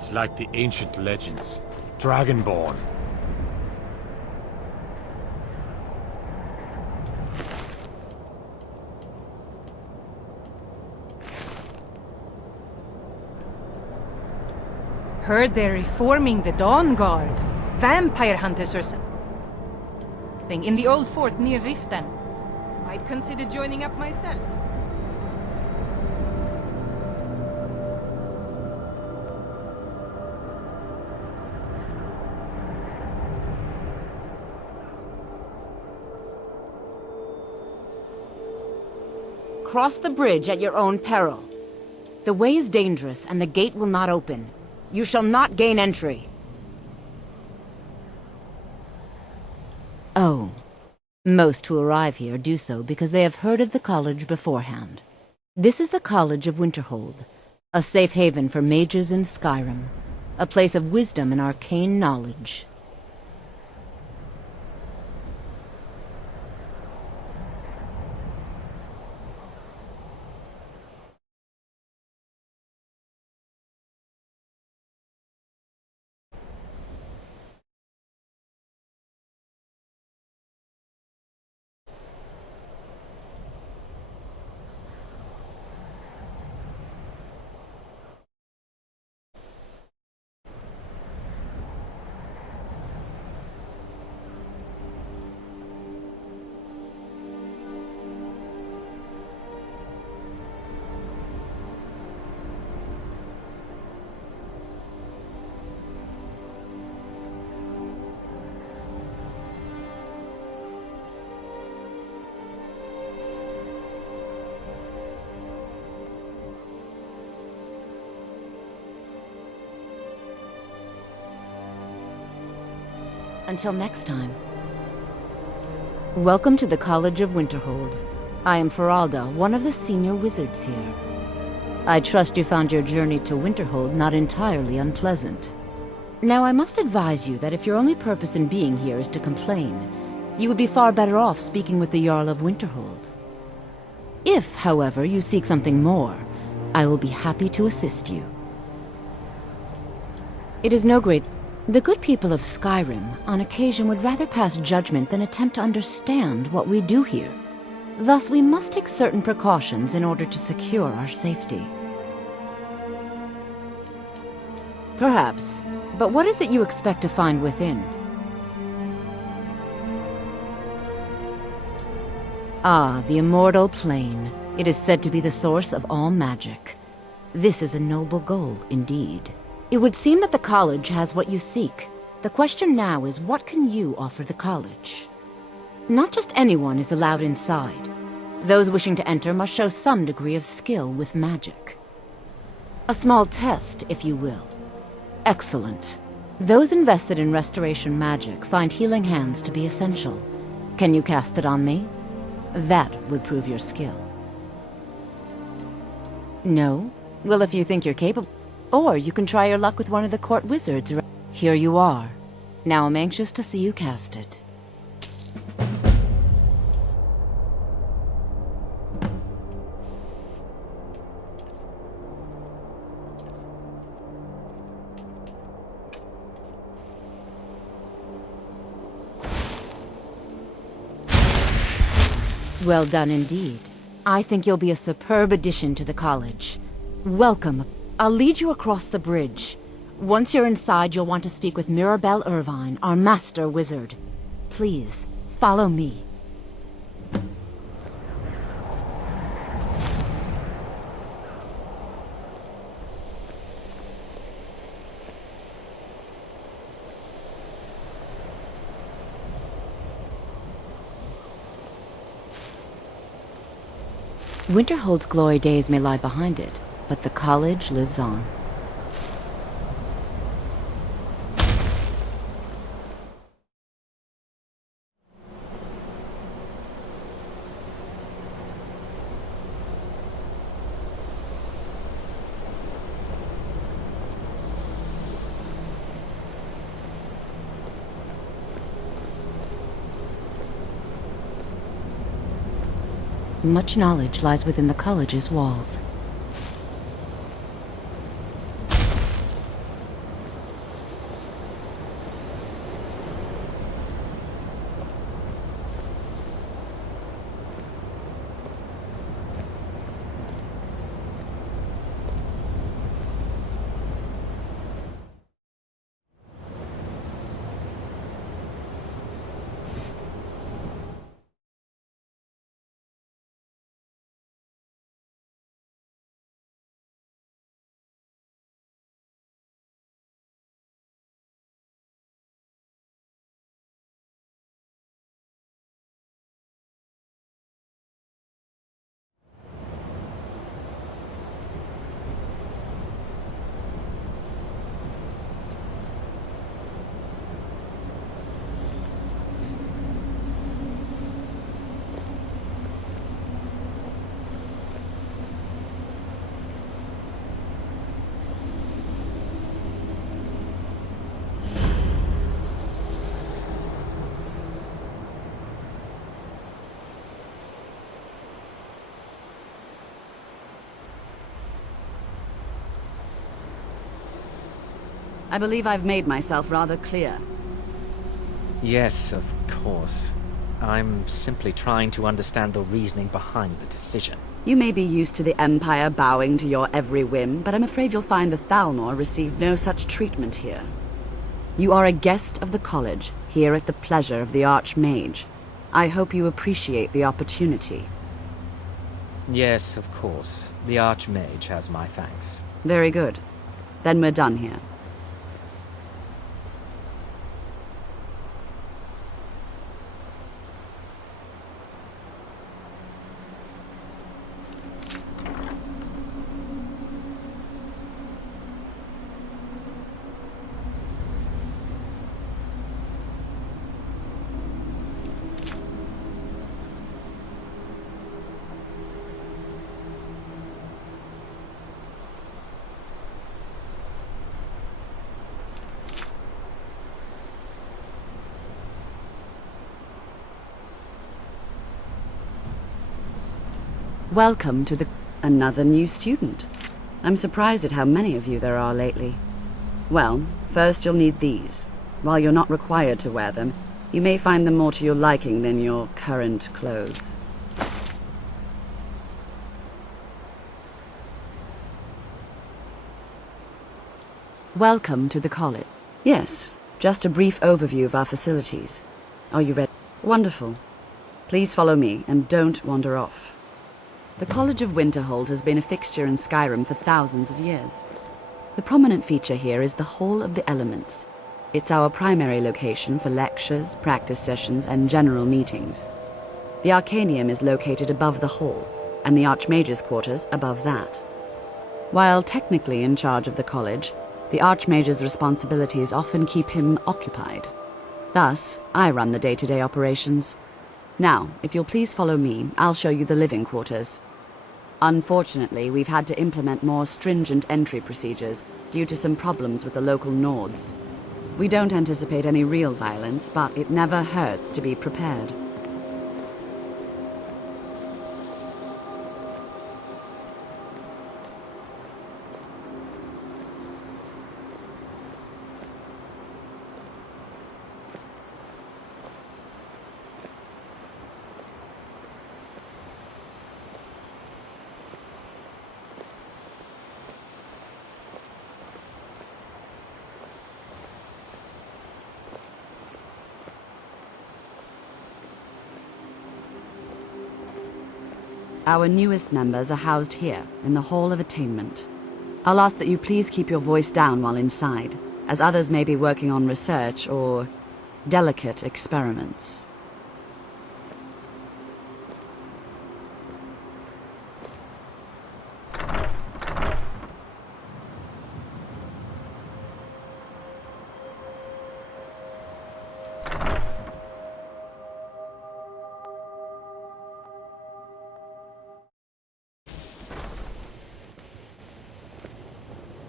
It's like the ancient legends. Dragonborn. Heard they're reforming the Dawn Guard. Vampire hunters or something. In the old fort near Riften. I'd consider joining up myself. Cross the bridge at your own peril. The way is dangerous, and the gate will not open. You shall not gain entry. Oh. Most who arrive here do so because they have heard of the college beforehand. This is the College of Winterhold, a safe haven for mages in Skyrim, a place of wisdom and arcane knowledge. Until next time. Welcome to the College of Winterhold. I am Feralda, one of the senior wizards here. I trust you found your journey to Winterhold not entirely unpleasant. Now I must advise you that if your only purpose in being here is to complain, you would be far better off speaking with the Jarl of Winterhold. If, however, you seek something more, I will be happy to assist you. It is no great... The good people of Skyrim, on occasion, would rather pass judgment than attempt to understand what we do here. Thus, we must take certain precautions in order to secure our safety. Perhaps. But what is it you expect to find within? Ah, the Immortal Plane. It is said to be the source of all magic. This is a noble goal, indeed. It would seem that the college has what you seek. The question now is, what can you offer the college? Not just anyone is allowed inside. Those wishing to enter must show some degree of skill with magic. A small test, if you will. Excellent. Those invested in restoration magic find healing hands to be essential. Can you cast it on me? That would prove your skill. No? Well, if you think you're capable... Or you can try your luck with one of the court wizards. Here you are. Now I'm anxious to see you cast it. Well done indeed. I think you'll be a superb addition to the college. Welcome. I'll lead you across the bridge. Once you're inside, you'll want to speak with Mirabelle Irvine, our master wizard. Please, follow me. Winterhold's glory days may lie behind it, but the college lives on. Much knowledge lies within the college's walls. I believe I've made myself rather clear. Yes, of course. I'm simply trying to understand the reasoning behind the decision. You may be used to the Empire bowing to your every whim, but I'm afraid you'll find the Thalmor received no such treatment here. You are a guest of the college, here at the pleasure of the Archmage. I hope you appreciate the opportunity. Yes, of course. The Archmage has my thanks. Very good. Then we're done here. Welcome to another new student. I'm surprised at how many of you there are lately. Well, first you'll need these. While you're not required to wear them, you may find them more to your liking than your current clothes. Welcome to the college. Yes, just a brief overview of our facilities. Are you ready? Wonderful. Please follow me and don't wander off. The College of Winterhold has been a fixture in Skyrim for thousands of years. The prominent feature here is the Hall of the Elements. It's our primary location for lectures, practice sessions, and general meetings. The Arcanium is located above the hall, and the Archmage's quarters above that. While technically in charge of the college, the Archmage's responsibilities often keep him occupied. Thus, I run the day-to-day operations. Now, if you'll please follow me, I'll show you the living quarters. Unfortunately, we've had to implement more stringent entry procedures due to some problems with the local Nords. We don't anticipate any real violence, but it never hurts to be prepared. Our newest members are housed here, in the Hall of Attainment. I'll ask that you please keep your voice down while inside, as others may be working on research or delicate experiments.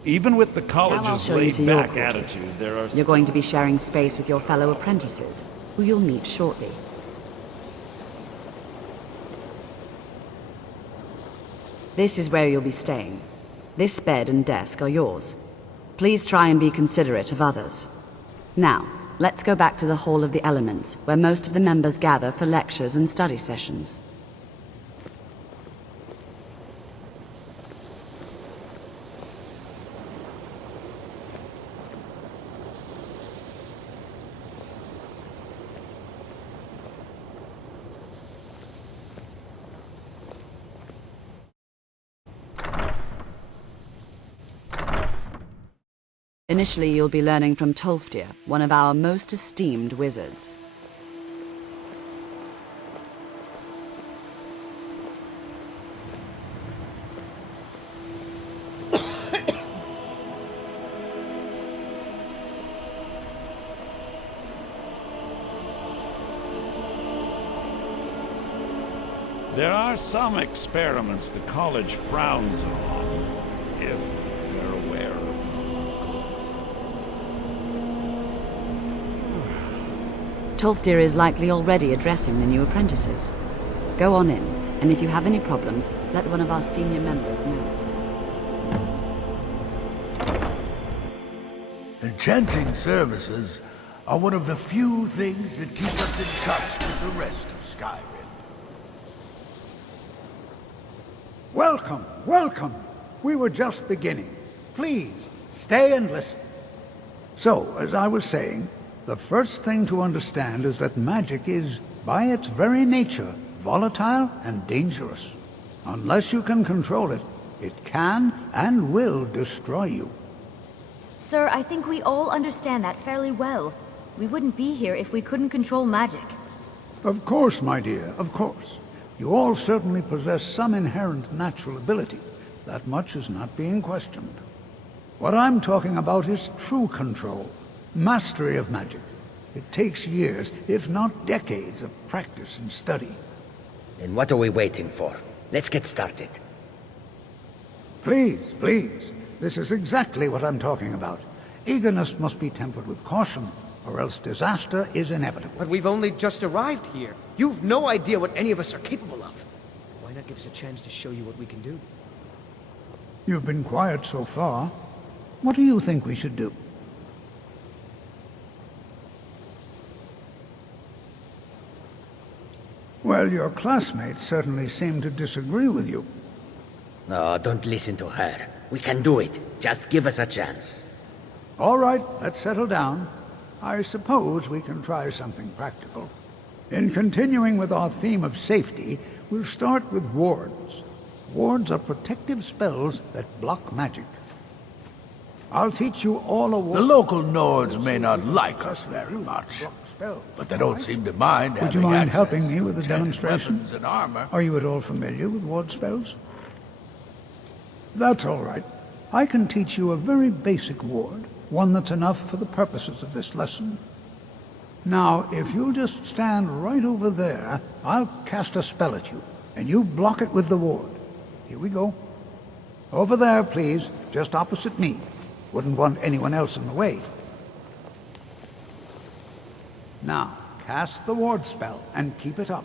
Even with the Now I'll college's show you to your laid-back quarters. attitude, there are You're going to be sharing space with your fellow apprentices, who you'll meet shortly. This is where you'll be staying. This bed and desk are yours. Please try and be considerate of others. Now, let's go back to the Hall of the Elements, where most of the members gather for lectures and study sessions. Initially, you'll be learning from Tolfdir, one of our most esteemed wizards. There are some experiments the college frowns on, if they're aware of them, of course. Tolfdir is likely already addressing the new apprentices. Go on in, and if you have any problems, let one of our senior members know. Enchanting services are one of the few things that keep us in touch with the rest of Skyrim. Welcome, welcome. We were just beginning. Please, stay and listen. So, as I was saying, the first thing to understand is that magic is, by its very nature, volatile and dangerous. Unless you can control it, it can and will destroy you. Sir, I think we all understand that fairly well. We wouldn't be here if we couldn't control magic. Of course, my dear, of course. You all certainly possess some inherent natural ability. That much is not being questioned. What I'm talking about is true control, mastery of magic. It takes years, if not decades, of practice and study. Then what are we waiting for? Let's get started. Please, please. This is exactly what I'm talking about. Eagerness must be tempered with caution, or else disaster is inevitable. But we've only just arrived here. You've no idea what any of us are capable of. Why not give us a chance to show you what we can do? You've been quiet so far. What do you think we should do? Well, your classmates certainly seem to disagree with you. No, don't listen to her. We can do it. Just give us a chance. All right, let's settle down. I suppose we can try something practical. In continuing with our theme of safety, we'll start with wards. Wards are protective spells that block magic. I'll teach you all a ward. The local Nords may not like us very much, but they don't seem to mind. Would you mind helping me with the enchanted demonstration? weapons and armor. Are you at all familiar with ward spells? That's all right. I can teach you a very basic ward, one that's enough for the purposes of this lesson. Now, if you'll just stand right over there, I'll cast a spell at you, and you block it with the ward. Here we go. Over there, please, just opposite me. Wouldn't want anyone else in the way. Now, cast the ward spell, and keep it up.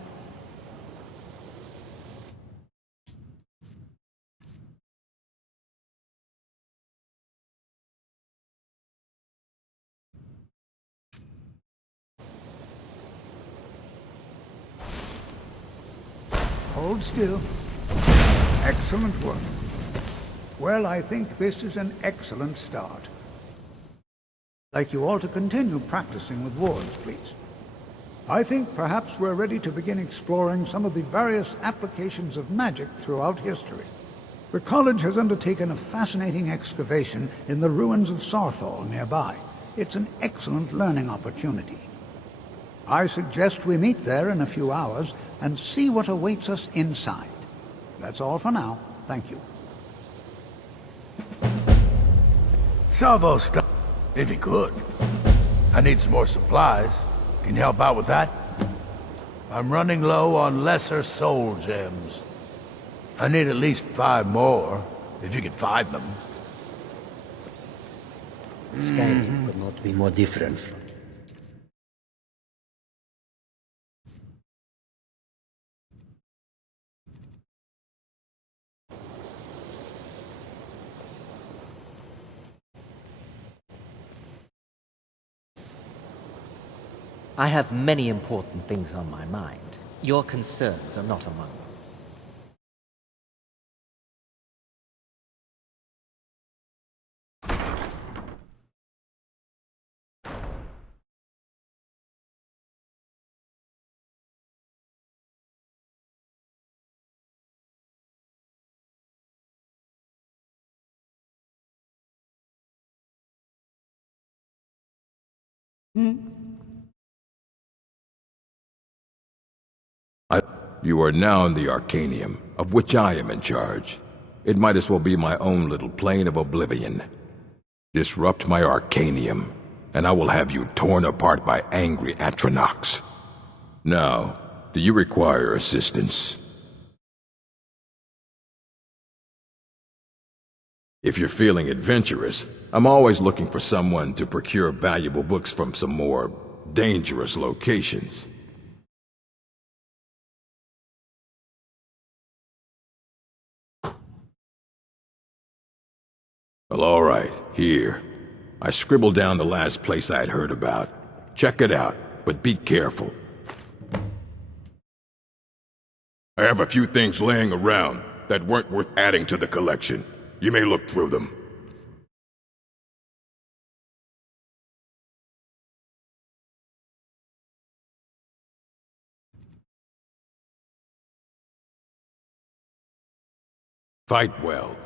Hold still. Excellent work. Well, I think this is an excellent start. I'd like you all to continue practicing with wards, please. I think perhaps we're ready to begin exploring some of the various applications of magic throughout history. The college has undertaken a fascinating excavation in the ruins of Sarthal nearby. It's an excellent learning opportunity. I suggest we meet there in a few hours and see what awaits us inside. That's all for now. Thank you. Salvo stuff, if he could. I need some more supplies. Can you help out with that? I'm running low on lesser soul gems. I need at least 5 more, if you can find them. Skyrim could not be more different from... I have many important things on my mind. Your concerns are not among them. You are now in the Arcanium, of which I am in charge. It might as well be my own little plane of oblivion. Disrupt my Arcanium, and I will have you torn apart by angry Atronachs. Now, do you require assistance? If you're feeling adventurous, I'm always looking for someone to procure valuable books from some more dangerous locations. Well, all right, here. I scribbled down the last place I had heard about. Check it out, but be careful. I have a few things laying around that weren't worth adding to the collection. You may look through them. Fight well.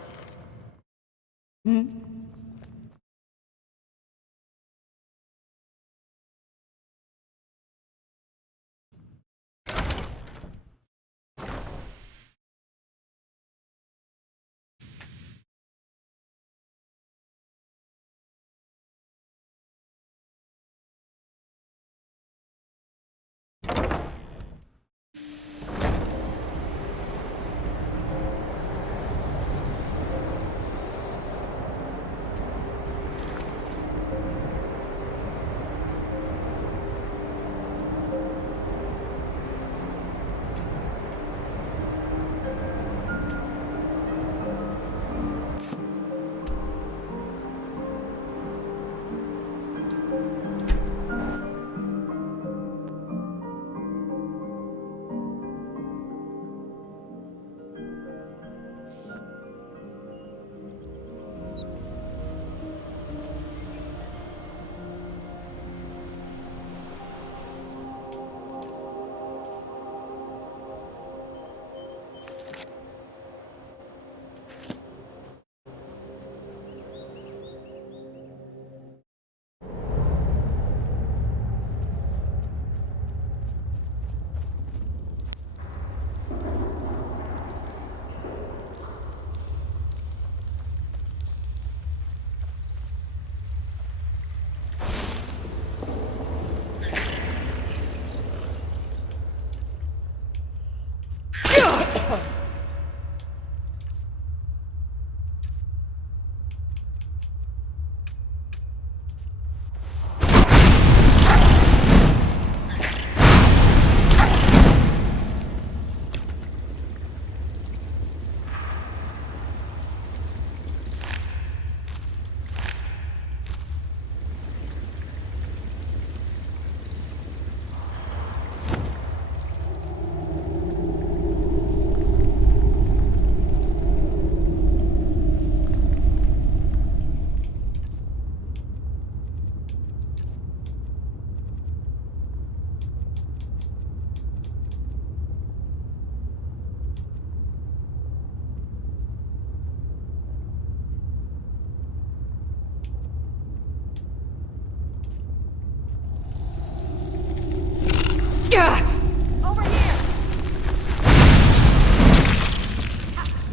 Over here!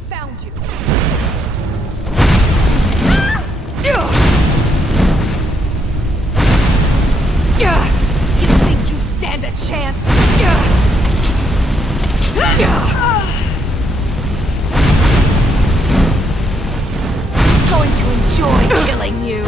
Found you. You think you stand a chance? Going to enjoy killing you.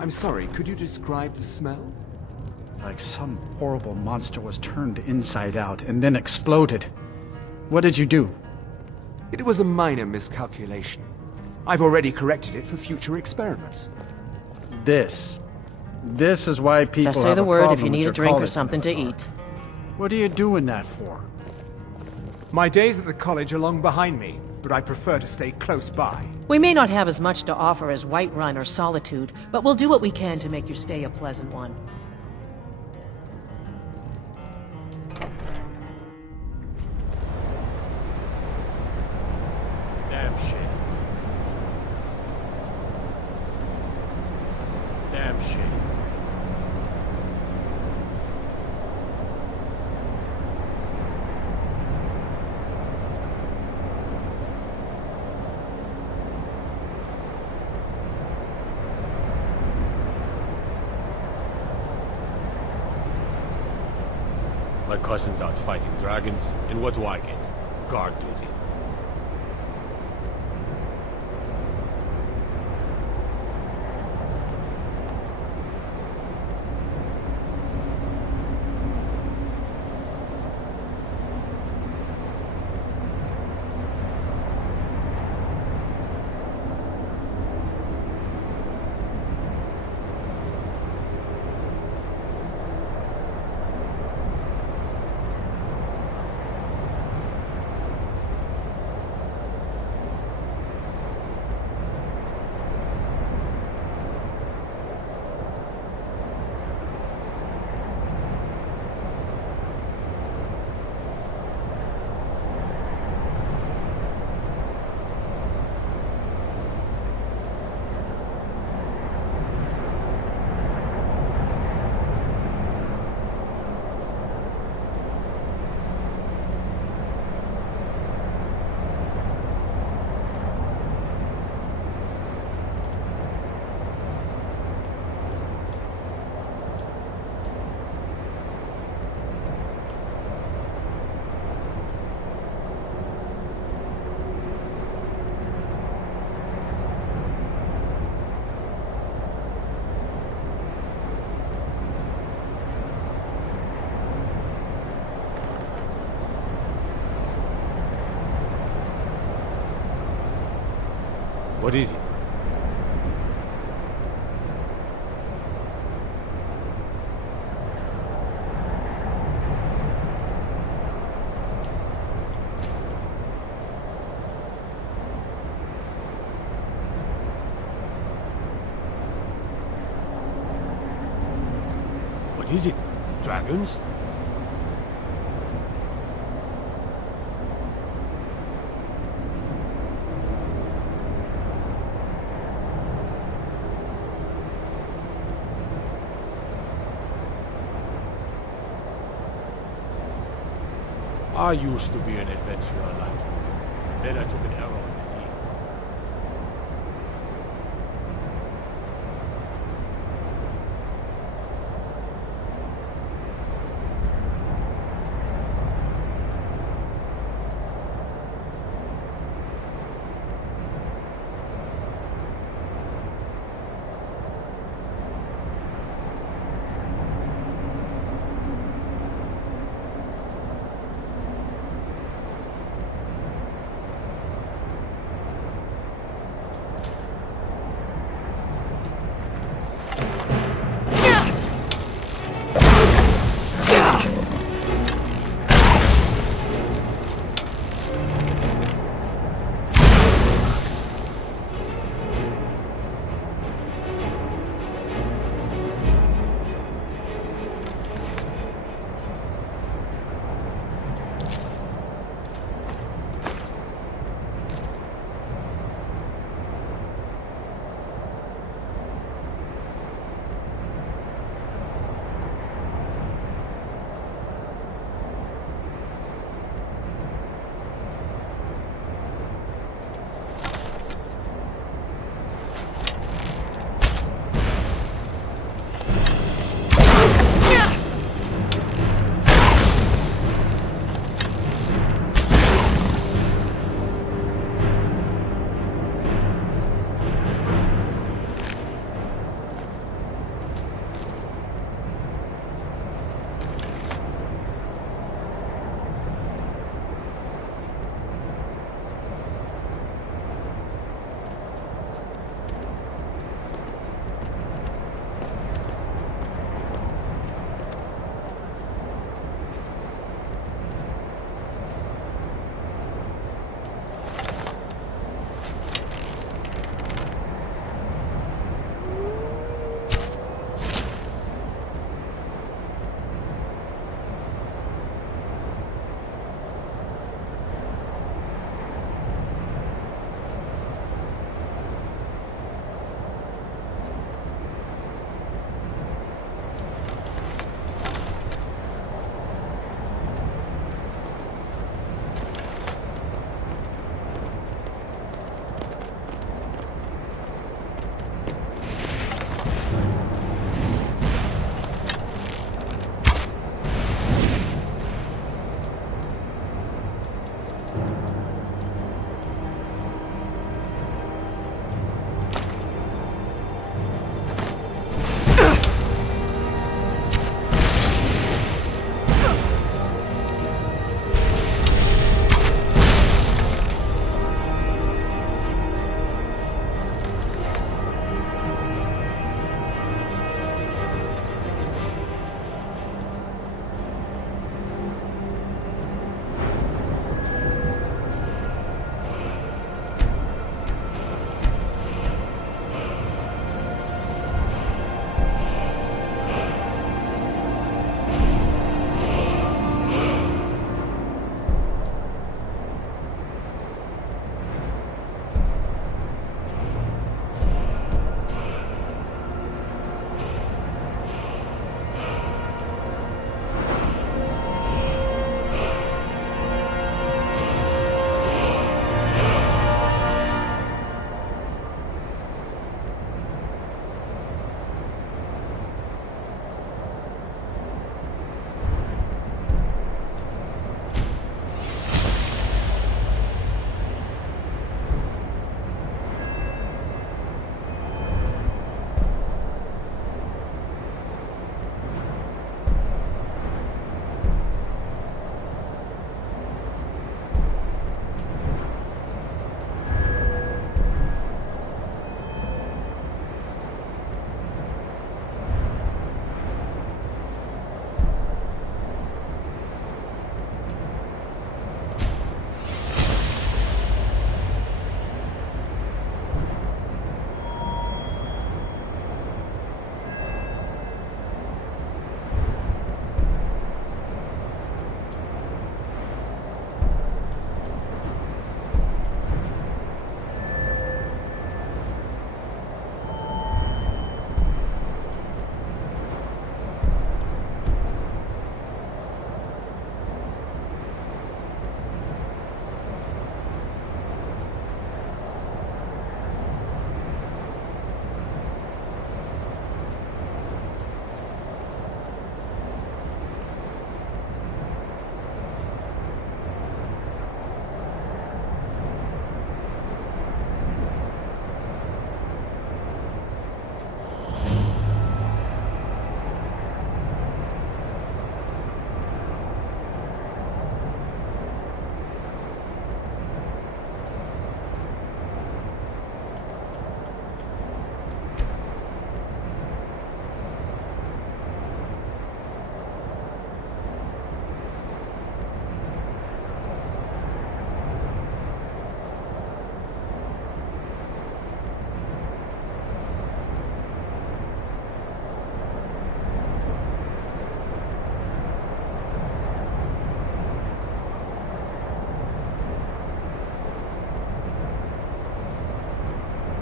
I'm sorry, could you describe the smell? Like some horrible monster was turned inside out and then exploded. What did you do? It was a minor miscalculation. I've already corrected it for future experiments. This is why people Just say have the a word if problem you with need your a drink or college, something to Mentor. eat. What are you doing that for? My days at the college are long behind me, but I prefer to stay close by. We may not have as much to offer as Whiterun or Solitude, but we'll do what we can to make your stay a pleasant one. Damn shame. Damn shame. My cousin's out fighting dragons, and what do I get? Guard duty. What is it? What is it? Dragons? I used to be an adventurer like you. Then I took an arrow in the knee.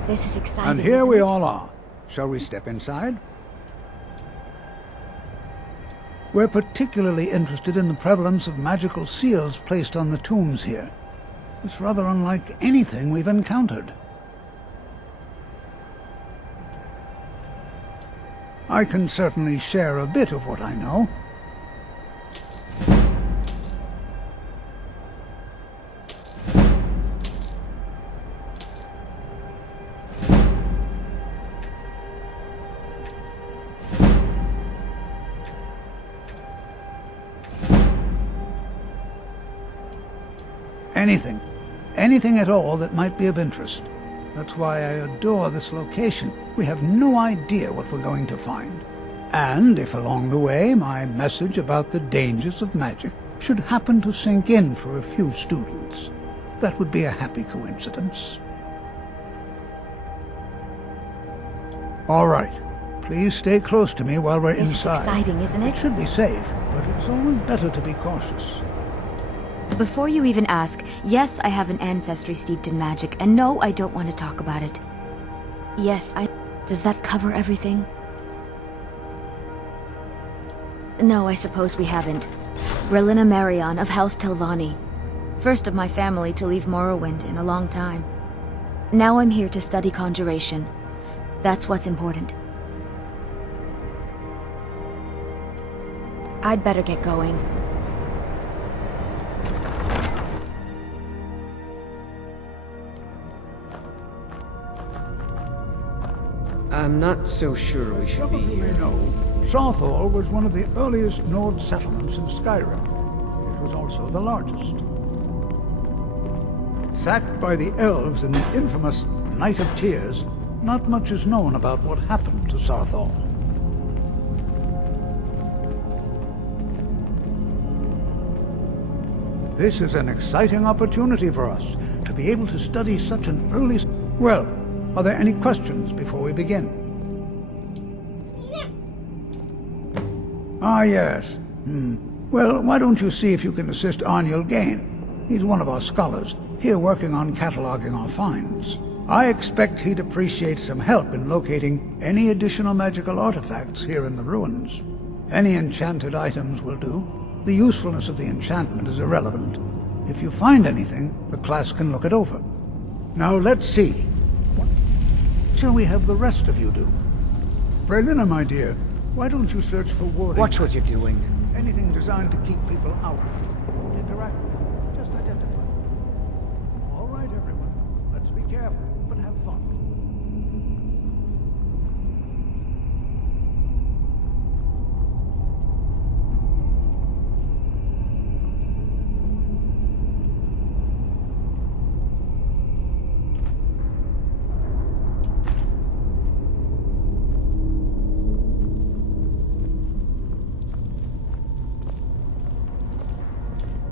This is exciting. And here isn't we it? all are. Shall we step inside? We're particularly interested in the prevalence of magical seals placed on the tombs here. It's rather unlike anything we've encountered. I can certainly share a bit of what I know. Anything at all that might be of interest. That's why I adore this location. We have no idea what we're going to find. And if along the way my message about the dangers of magic should happen to sink in for a few students, that would be a happy coincidence. All right. Please stay close to me while we're inside. This is exciting, isn't it? It should be safe, but it's always better to be cautious. Before you even ask, yes, I have an ancestry steeped in magic, and no, I don't want to talk about it. Yes, Does that cover everything? No, I suppose we haven't. Brelina Marion of House Telvanni. First of my family to leave Morrowind in a long time. Now I'm here to study conjuration. That's what's important. I'd better get going. I'm not so sure we should be here. Sarthor was one of the earliest Nord settlements in Skyrim. It was also the largest. Sacked by the elves in the infamous Night of Tears, not much is known about what happened to Sarthor. This is an exciting opportunity for us to be able to study such an early... Well, are there any questions before we begin? Ah, yes. Well, why don't you see if you can assist Arniel Gain? He's one of our scholars, here working on cataloging our finds. I expect he'd appreciate some help in locating any additional magical artifacts here in the ruins. Any enchanted items will do. The usefulness of the enchantment is irrelevant. If you find anything, the class can look it over. Now let's see. What shall we have the rest of you do? Brelina, my dear, why don't you search for warding? Watch what you're doing. Anything designed to keep people out. Don't interact with them. Just identify. All right, everyone. Let's be careful, but have fun.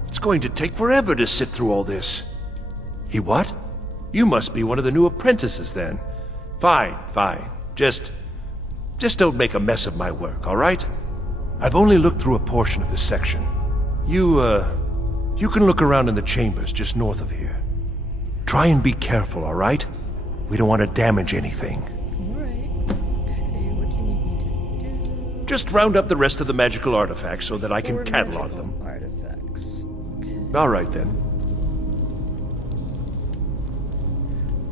It's going to take forever to sift through all this. He what? You must be one of the new apprentices then. Fine, fine. Just don't make a mess of my work, all right? I've only looked through a portion of this section. You can look around in the chambers just north of here. Try and be careful, all right? We don't want to damage anything. Just round up the rest of the magical artifacts so that I can catalog them. All right, then.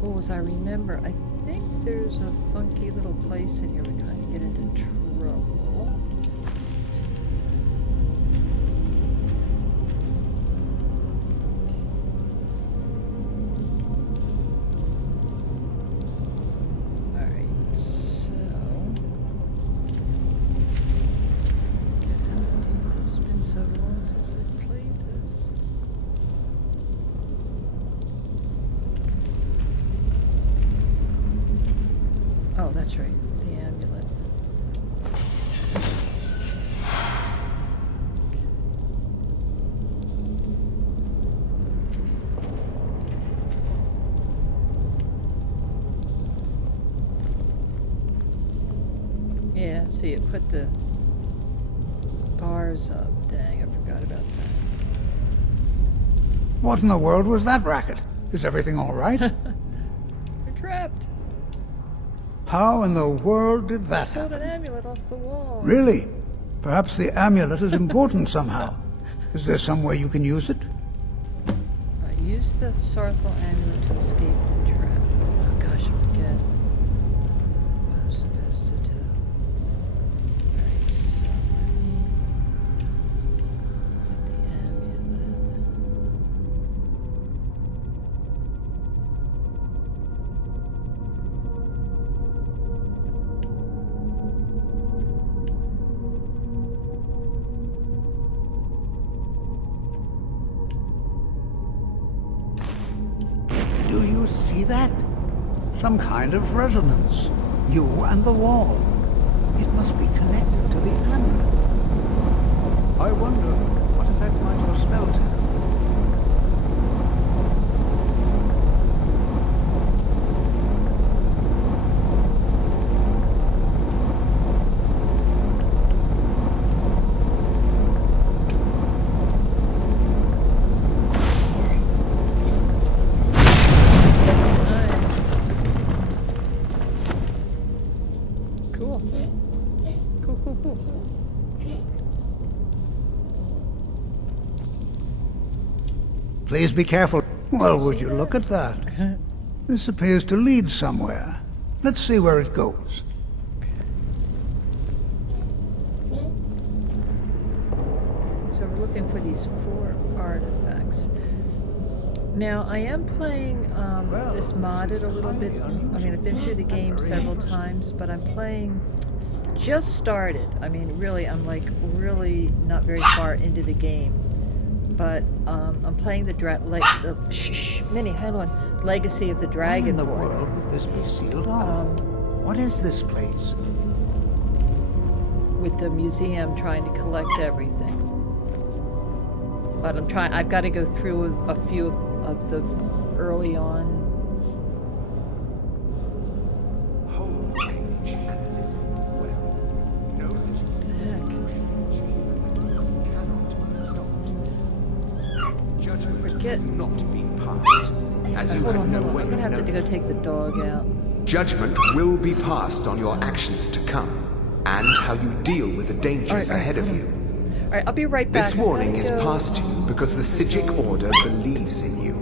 Oh, as I remember, I think there's a funky little place in here we kind of get into trouble. Alright, so... It's been so long since I played this. Oh, that's right. The amulet. Yeah, see, it put the bars up. Dang, I forgot about that. What in the world was that racket? Is everything all right? We're trapped. How in the world did that Pulled happen? an amulet off the wall. Really? Perhaps the amulet is important somehow. Is there some way you can use it? Use the Sarthal amulet to escape the trap. Oh gosh, I forget. What I'm supposed to do. Alright, so let me Do you see that? Some kind of resonance. You and the wall. It must be connected to the amulet. I wonder what effect might your spells have. Please be careful. Well, would you look at that? This appears to lead somewhere. Let's see where it goes. So we're looking for these 4 artifacts. Now, I am playing this modded a little bit. I mean, I've been through the game several times, but I'm playing... Just started. I mean, really, I'm like really not very far into the game. But I'm playing the Minnie, hang on. Legacy of the Dragonborn. In the world would this be sealed off? What is this place? With the museum trying to collect everything. But I've got to go through a few of the early on. Has not been passed, as you have no way I'm gonna have to go take the dog out. Judgment will be passed on your actions to come, and how you deal with the dangers ahead of you. Alright, I'll be right back. This warning is passed to you because the Psijic Order believes in you.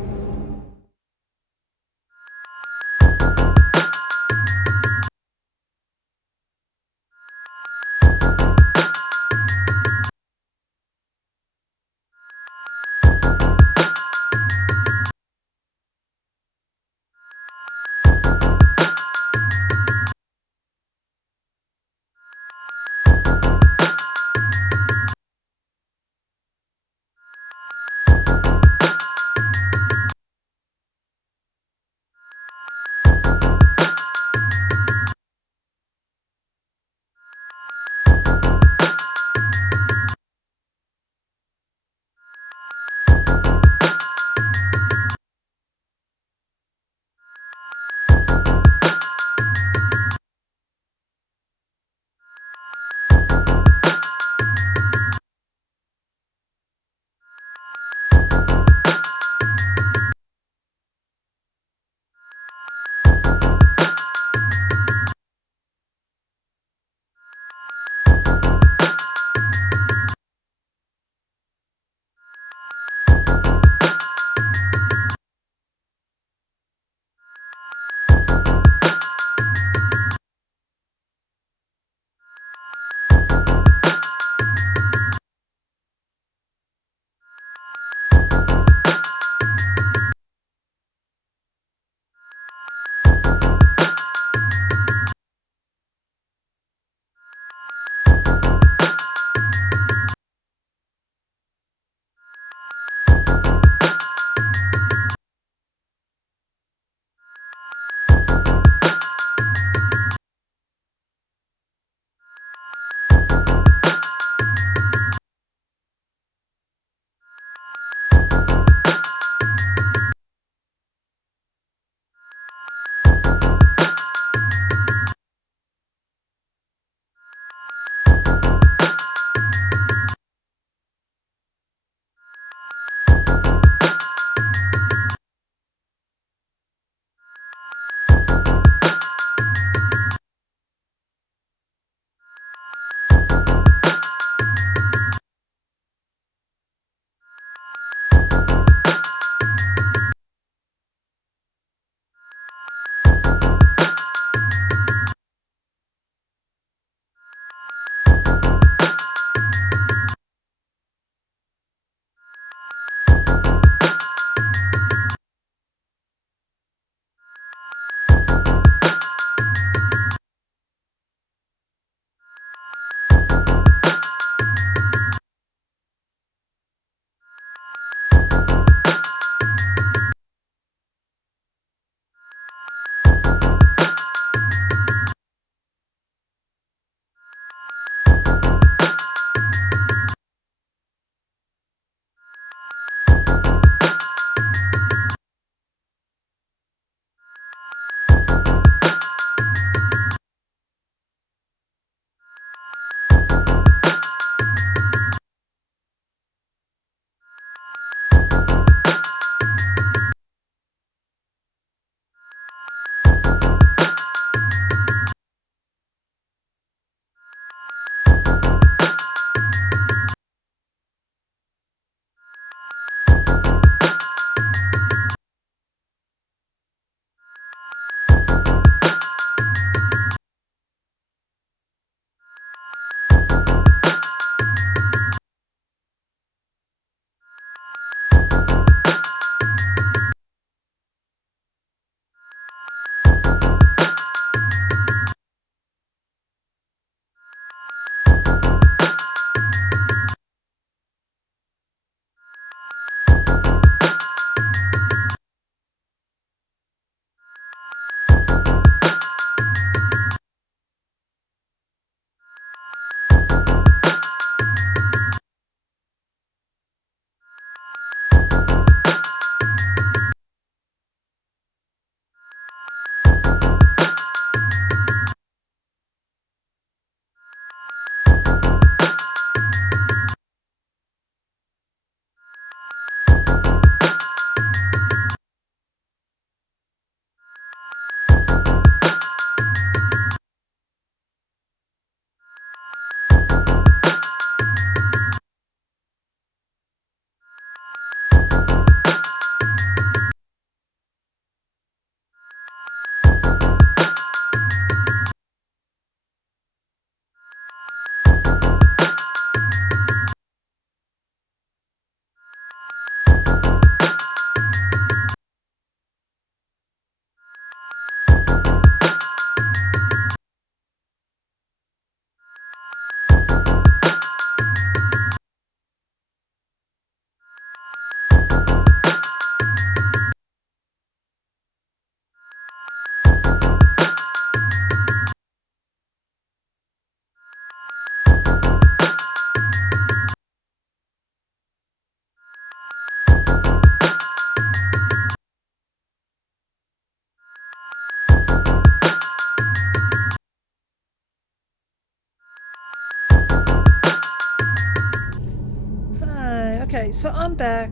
Okay, so I'm back.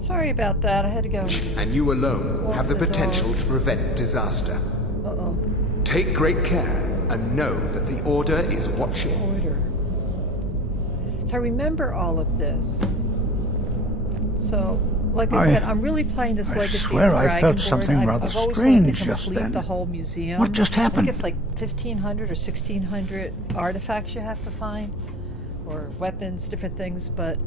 Sorry about that. I had to go. And you alone have the the potential dog. to prevent disaster. Uh-oh. Take great care and know that the Order is watching. Order. So I remember all of this. So, like I said, I'm really playing this Legacy of swear I felt Dragonborn. something rather I've always strange wanted to just complete then. the whole museum. What just happened? I think it's like 1,500 or 1,600 artifacts you have to find, or weapons, different things. But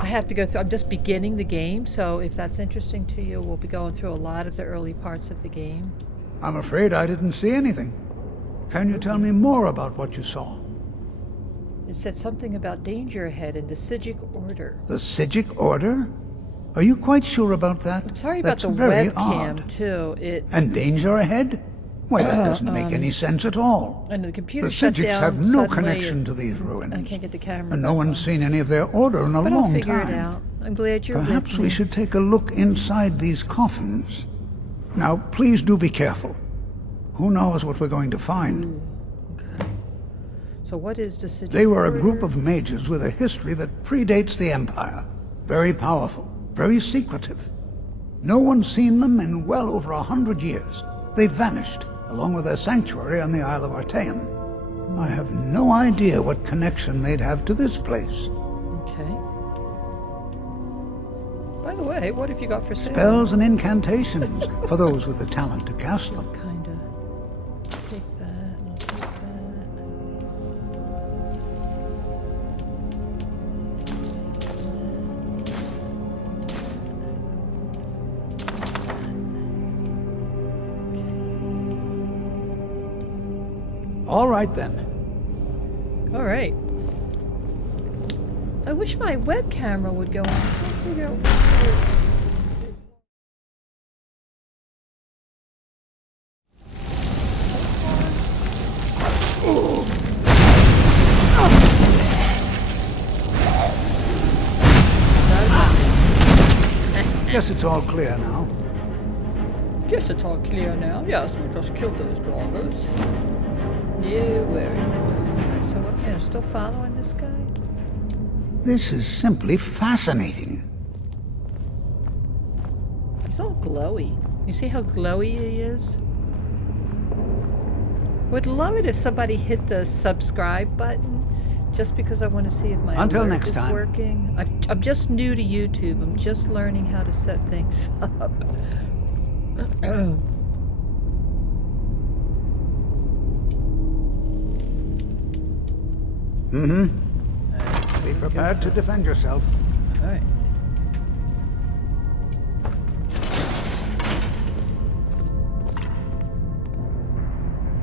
I have to go through. I'm just beginning the game, so if that's interesting to you, we'll be going through a lot of the early parts of the game. I'm afraid I didn't see anything. Can you tell me more about what you saw? It said something about danger ahead in the Sijic Order. The Sijic Order? Are you quite sure about that? I'm sorry That's about the very webcam odd. too. And danger ahead? Why, that doesn't make any sense at all. And the computer The shut Sijics down have no suddenly, connection to these ruins. I can't get the camera. And no one's seen any of their order in a But long I'll figure time. it out. I'm glad you're Perhaps with we me. should take a look inside these coffins. Now, please do be careful. Who knows what we're going to find? So what is the Sijic They were a Order? group of mages with a history that predates the Empire. Very powerful, very secretive. No one's seen them in well over 100 years. They vanished, along with their sanctuary on the Isle of Artaeum. I have no idea what connection they'd have to this place. Okay. By the way, what have you got for sale? Spells and incantations for those with the talent to cast them. Kinda. Take that, and I'll take that. All right, then. All right. I wish my web camera would go on. I can't figure out what Guess it's all clear now. Guess it's all clear now. Yes, we just killed those doggers. No worries. So what, I'm still following this guy? This is simply fascinating. He's all glowy. You see how glowy he is? Would love it if somebody hit the subscribe button, just because I want to see if my Until alert next is time. working. I'm just new to YouTube. I'm just learning how to set things up. Mm-hmm. Be prepared to defend yourself. All right.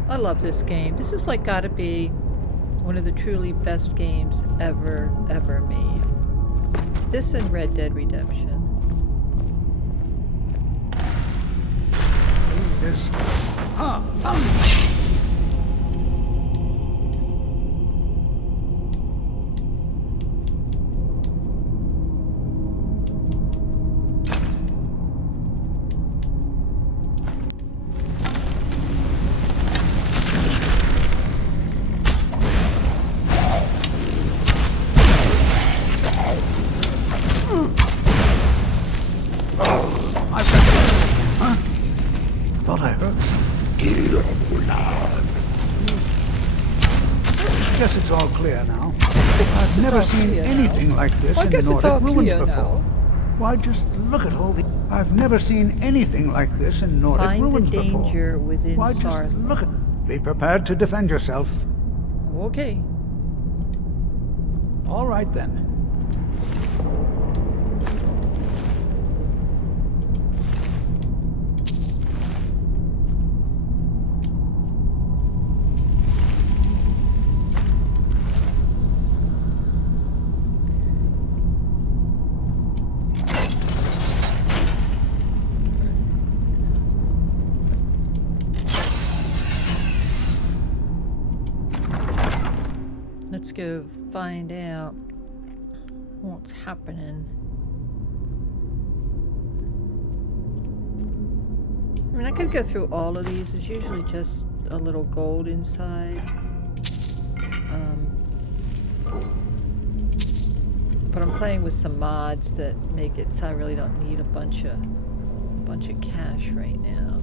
I love this game. This is like gotta be one of the truly best games ever made. This and Red Dead Redemption. This. Thought I heard something. Guess it's all clear now. I've never seen anything like this in guess it's all Nordic ruins clear before. now. Why, just look at all the... I've never seen anything like this in Nordic Find the ruins danger before. within Why, just Sarth. look at... Be prepared to defend yourself. Okay. All right, then. Let's go find out what's happening. I mean, I could go through all of these. There's usually just a little gold inside. But I'm playing with some mods that make it so I really don't need a bunch of cash right now.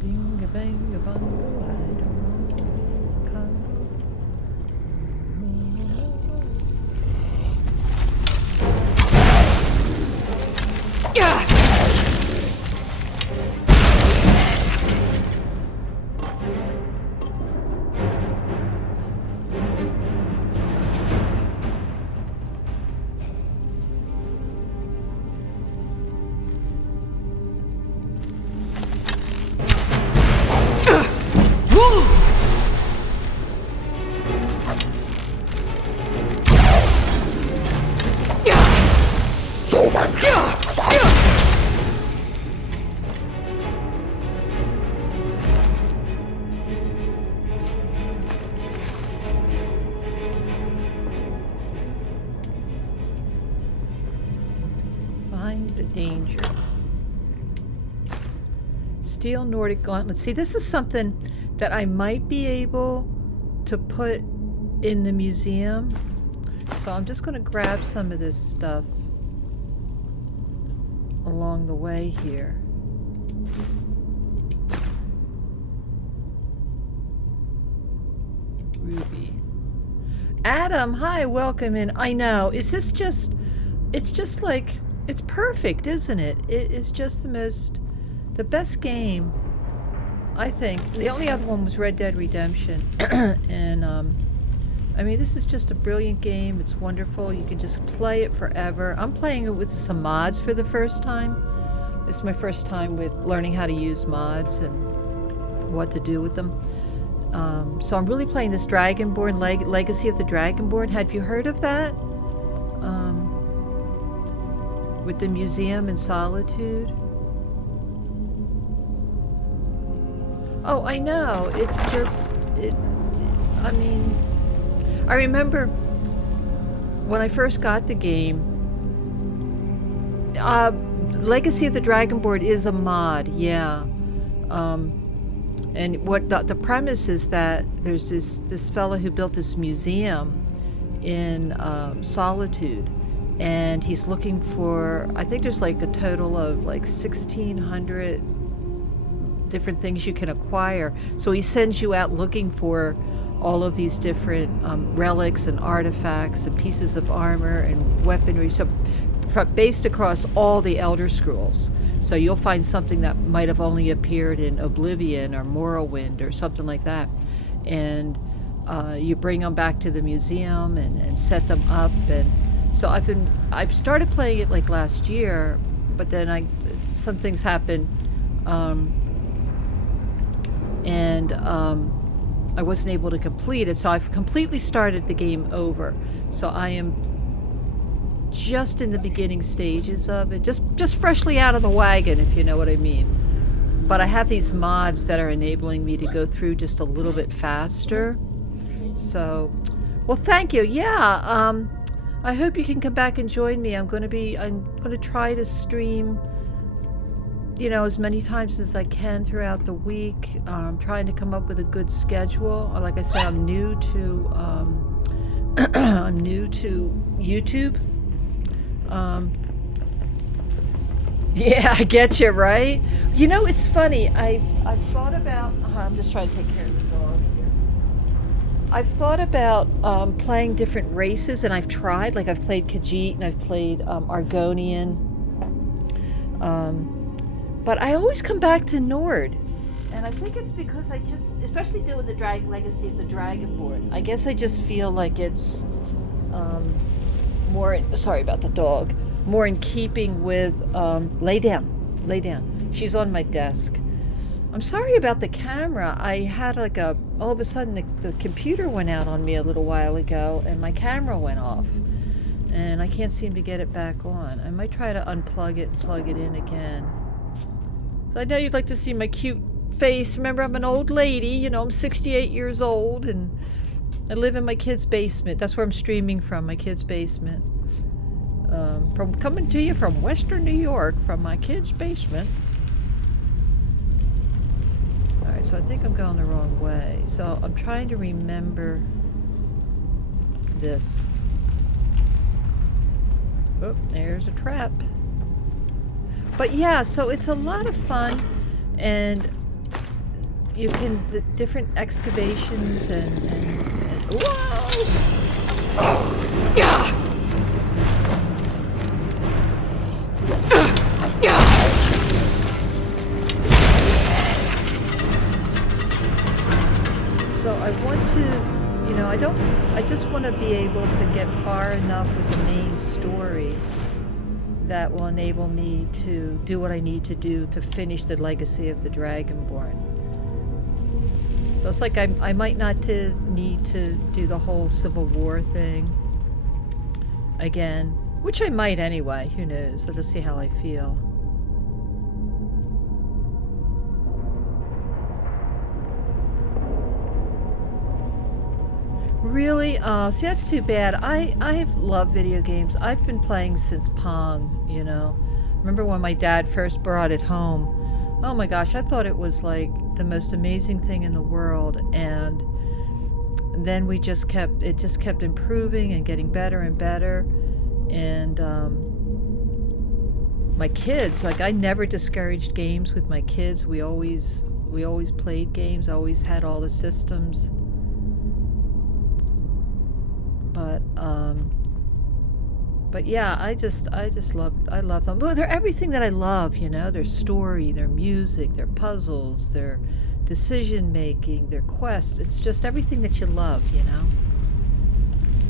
Bing a bang a bungo, I don't want Congo. Yeah. Find the danger. Steel Nordic Gauntlet. See, this is something that I might be able to put in the museum. So I'm just going to grab some of this stuff along the way here. Ruby. Adam, hi, welcome in. I know. Is this just... It's just like... It's perfect, isn't it? It is just the best game, I think. The only other one was Red Dead Redemption. And, I mean, this is just a brilliant game. It's wonderful. You can just play it forever. I'm playing it with some mods for the first time. This is my first time with learning how to use mods and what to do with them. So I'm really playing this Dragonborn, Legacy of the Dragonborn. Have you heard of that? With the museum in Solitude. Oh, I know. It's just... I mean... I remember when I first got the game, Legacy of the Dragonborn is a mod, yeah. And what the premise is that there's this fella who built this museum in Solitude, and he's looking for, I think there's like a total of like 1,600 different things you can acquire. So he sends you out looking for all of these different relics and artifacts and pieces of armor and weaponry, so based across all the Elder Scrolls. So you'll find something that might have only appeared in Oblivion or Morrowind or something like that. And you bring them back to the museum and set them up. And so I've started playing it like last year, but then some things happened, and I wasn't able to complete it. So I've completely started the game over. So I am just in the beginning stages of it, just freshly out of the wagon, if you know what I mean. But I have these mods that are enabling me to go through just a little bit faster. So, well, thank you. Yeah, I hope you can come back and join me. I'm going to try to stream, as many times as I can throughout the week. I'm trying to come up with a good schedule. Like I said, I'm new to I'm new to YouTube. Yeah, I get you, right? It's funny. I've thought about... I'm just trying to take care of the dog here. I've thought about playing different races, and I've tried. Like, I've played Khajiit, and I've played Argonian. But I always come back to Nord. And I think it's because especially doing the Legacy of the Dragonborn, I guess I just feel like it's more... Sorry about the dog. More in keeping with... Lay down. She's on my desk. I'm sorry about the camera. I had all of a sudden the computer went out on me a little while ago, and my camera went off. And I can't seem to get it back on. I might try to unplug it and plug it in again. So I know you'd like to see my cute face. Remember, I'm an old lady. I'm 68 years old, and I live in my kid's basement. That's where I'm streaming from, my kid's basement. From coming to you from Western New York, from my kid's basement. Alright, so I think I'm going the wrong way. So I'm trying to remember this. Oh, there's a trap. But yeah, so it's a lot of fun, and you can, the different excavations and whoa! Yeah! So I want to, you know, I just want to be able to get far enough with the main story that will enable me to do what I need to do to finish the legacy of the Dragonborn. So it's like I might not need to do the whole Civil War thing again, which I might anyway, who knows, I'll just see how I feel. Really? Oh, see, that's too bad. I love video games. I've been playing since Pong, you know. Remember when my dad first brought it home? Oh my gosh, I thought it was like the most amazing thing in the world, and then it just kept improving and getting better and better. And my kids, like, I never discouraged games with my kids. We always played games, always had all the systems. But yeah, I love them. Well, they're everything that I love, you know, their story, their music, their puzzles, their decision making, their quests. It's just everything that you love, you know.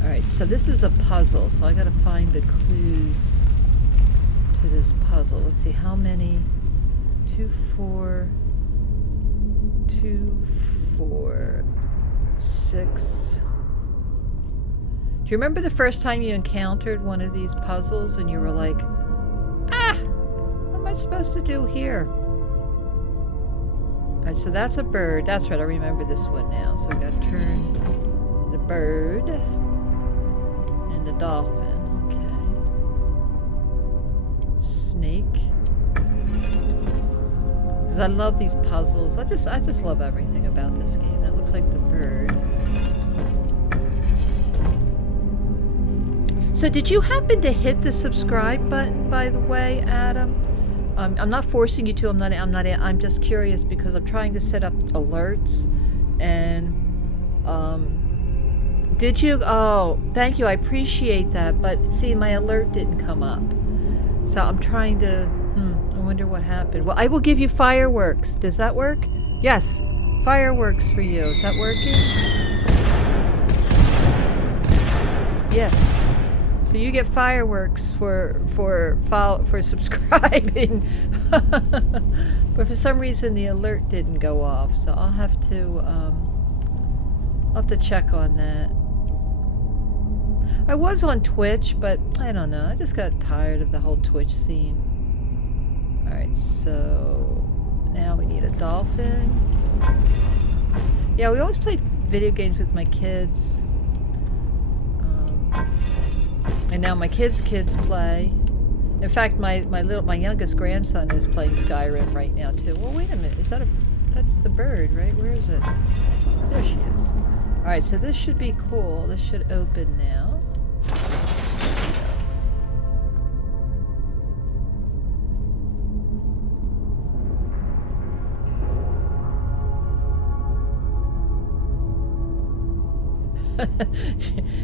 Alright, so this is a puzzle, so I gotta find the clues to this puzzle. Let's see, how many? 2, 4, 6. Do you remember the first time you encountered one of these puzzles and you were like, ah, what am I supposed to do here? Alright, so that's a bird. That's right, I remember this one now. So we gotta turn the bird and the dolphin. Okay. Snake. Because I love these puzzles. I just love everything about this game. That looks like the bird. So did you happen to hit the subscribe button, by the way, Adam? I'm not forcing you to. I'm just curious because I'm trying to set up alerts. And did you? Oh, thank you. I appreciate that. But see, my alert didn't come up. So I'm trying to. I wonder what happened. Well, I will give you fireworks. Does that work? Yes, fireworks for you. Is that working? Yes. So you get fireworks for subscribing, but for some reason the alert didn't go off. So I'll have to check on that. I was on Twitch, but I don't know. I just got tired of the whole Twitch scene. All right, so now we need a dolphin. Yeah, we always played video games with my kids. And now my kids' play. In fact, my youngest grandson is playing Skyrim right now too. Well, wait a minute. That's the bird, right? Where is it? There she is. All right, so this should be cool. This should open now.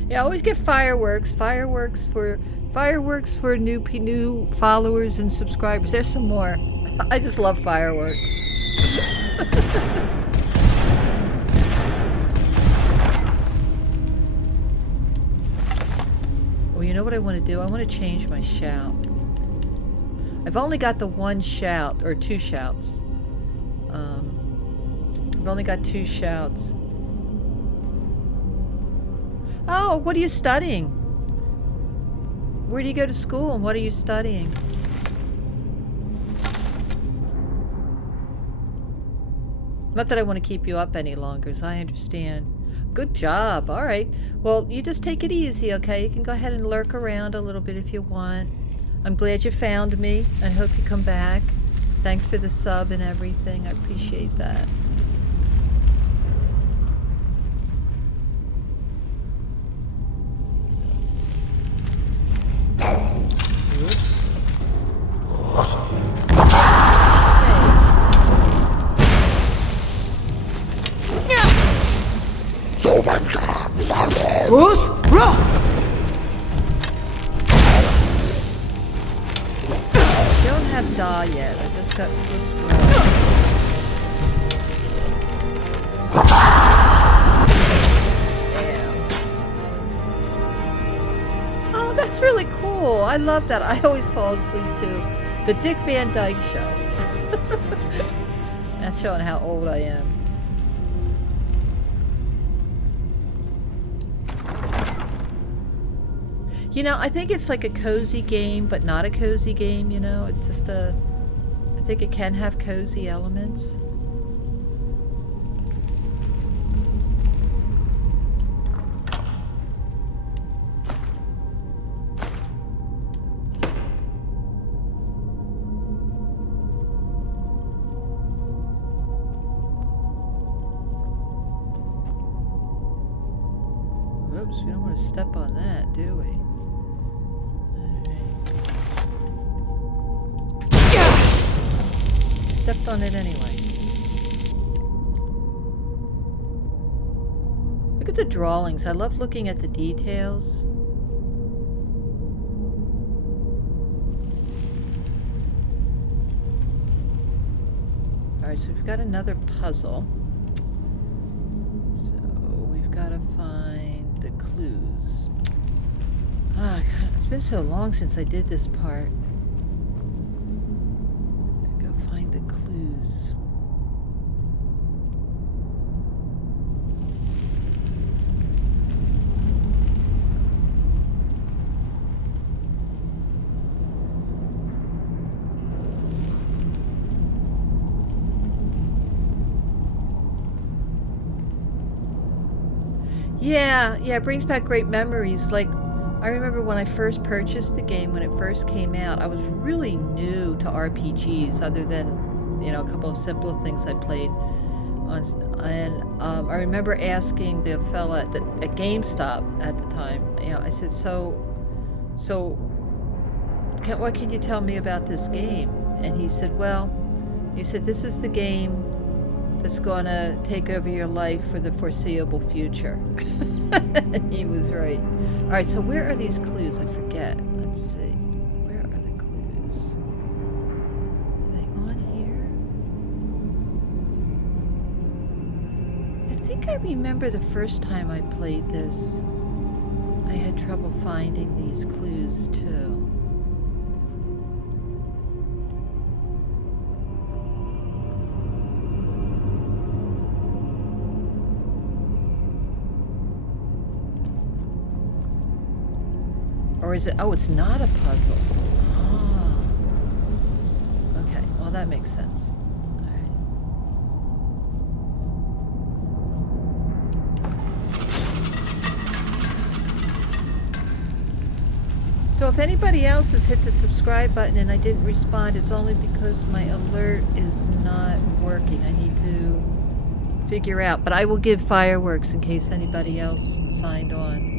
Yeah, I always get fireworks for new followers and subscribers. There's some more. I just love fireworks. Well, you know what I want to do? I want to change my shout. I've only got the one shout, or 2 shouts. I've only got 2 shouts. Oh, what are you studying? Where do you go to school and what are you studying? Not that I want to keep you up any longer, as I understand. Good job. All right. Well, you just take it easy, okay? You can go ahead and lurk around a little bit if you want. I'm glad you found me. I hope you come back. Thanks for the sub and everything. I appreciate that. Bruce, run! I don't have Da yet. I just got first row. Damn. Oh, that's really cool. I love that. I always fall asleep to the Dick Van Dyke Show. That's showing how old I am. You know, I think it's like a cozy game, but not a cozy game, you know? It's just a... I think it can have cozy elements. Oops, we don't want to step on that, do we? Stepped on it anyway. Look at the drawings. I love looking at the details. Alright, so we've got another puzzle. So we've got to find the clues. Ah, God, it's been so long since I did this part. Yeah, it brings back great memories. Like, I remember when I first purchased the game, when it first came out, I was really new to RPGs, other than, you know, a couple of simple things I played on. And I remember asking the fella at GameStop at the time, you know, I said, what can you tell me about this game? And he said, well, this is the game that's gonna take over your life for the foreseeable future. He was right. All right, so where are these clues? I forget. Let's see. Where are the clues? Are they on here? I think I remember the first time I played this, I had trouble finding these clues too. Or is it... Oh, it's not a puzzle. Ah. Okay, well that makes sense. Alright. So if anybody else has hit the subscribe button and I didn't respond, it's only because my alert is not working. I need to figure out. But I will give fireworks in case anybody else signed on.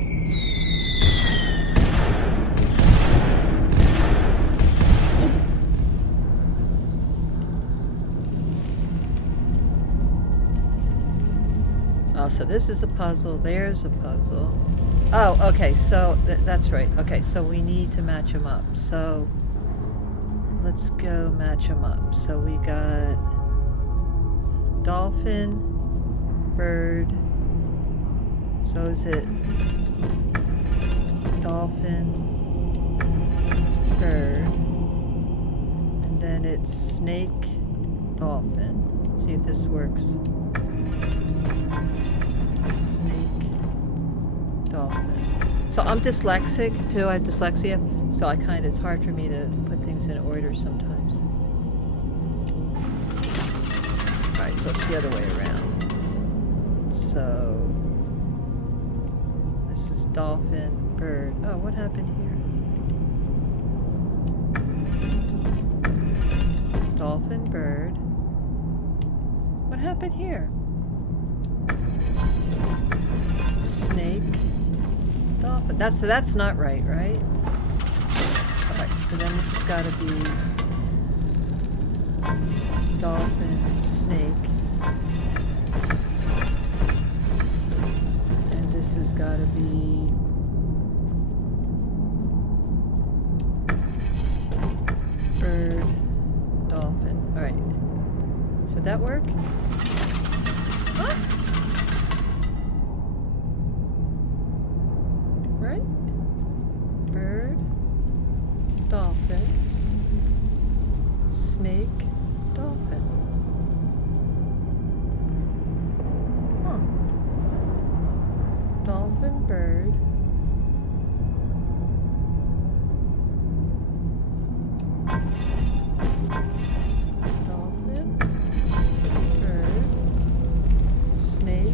So this is a puzzle, there's a puzzle. Oh, okay, so that's right. Okay, so we need to match them up. So let's go match them up. So we got dolphin, bird. So is it dolphin, bird, and then it's snake, dolphin. See if this works. So I'm dyslexic too. I have dyslexia, so it's hard for me to put things in order sometimes. Alright, so it's the other way around. So dolphin, bird. Oh, what happened here? Dolphin, bird. What happened here? Snake, dolphin. That's not right, right? Alright, so then this has got to be dolphin, snake. And this has got to be bird, dolphin. Alright. Should that work? Huh? Right? Bird, dolphin, snake, dolphin. Huh. Dolphin, bird. Dolphin, bird, snake,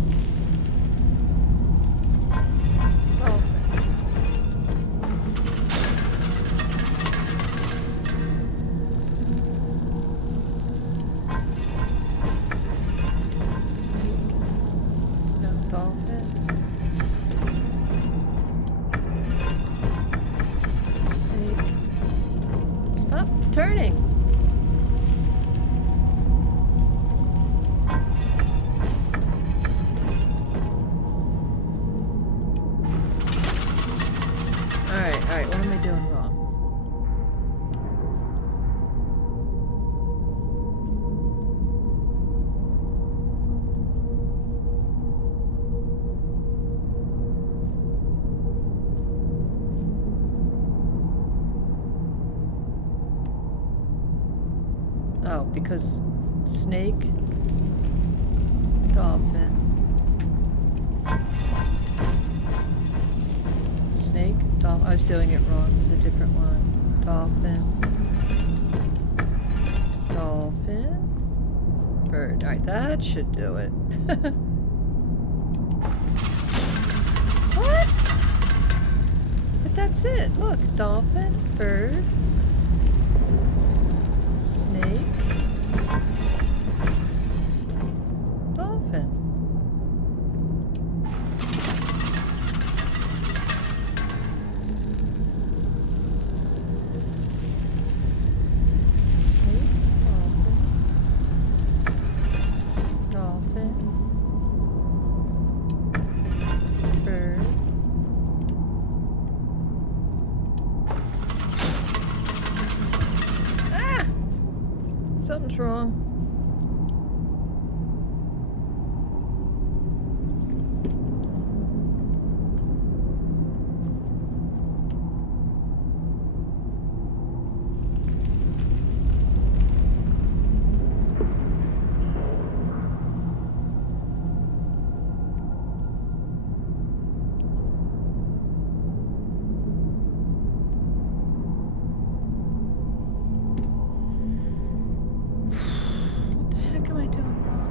dolphin. Stop turning. Alright, what am I doing wrong? Oh, because snake, dolphin, snake, dolphin. I was doing it wrong. It was a different one. Dolphin, dolphin, bird. Alright, that should do it. What? But that's it. Look, dolphin, bird, snake, dolphin. Snake, dolphin, bird. Ah! Something's wrong. What the heck am I doing wrong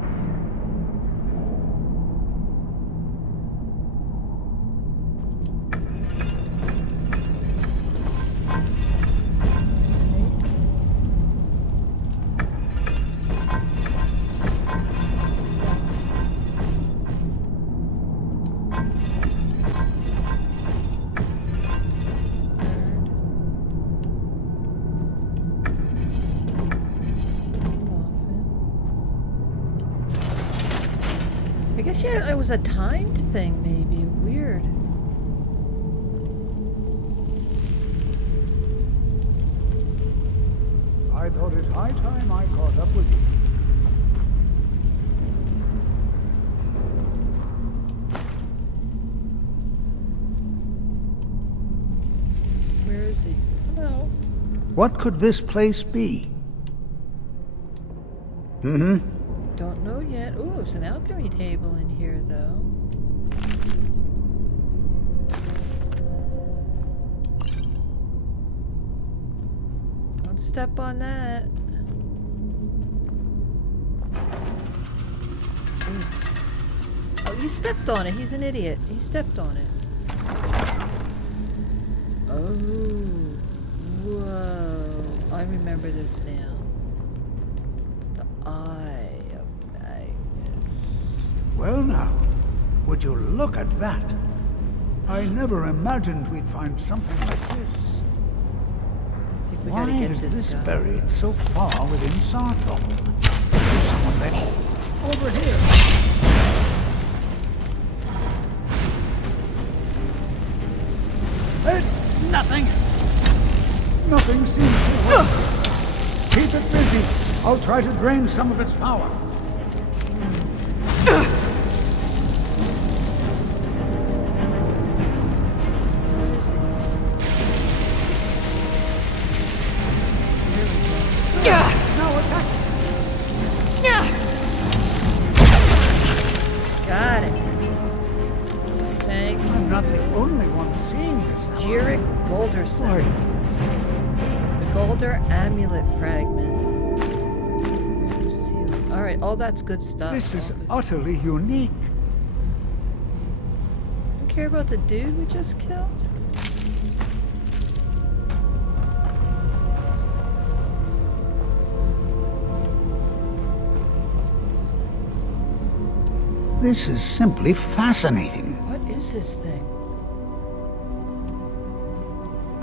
I guess, yeah, it was a timed thing, maybe. Weird. I thought it high time I caught up with you. Where is he? Hello. What could this place be? Don't know yet. Ooh, there's an alchemy table in here, though. Don't step on that. Ooh. Oh, you stepped on it. He's an idiot. He stepped on it. Whoa. I remember this now. The Eye of Magnus. Well now, would you look at that? I never imagined we'd find something like this. Why is this buried so far within Sarthol? There's someone there. Over here. It's nothing. Nothing seems to work. Keep it busy. I'll try to drain some of its power. Got it. Okay. I'm not the only one seeing this. Jirik Golderson. The Golder Amulet Fragment. Alright, all that's good stuff. This is utterly unique. Don't care about the dude we just killed? This is simply fascinating. What is this thing?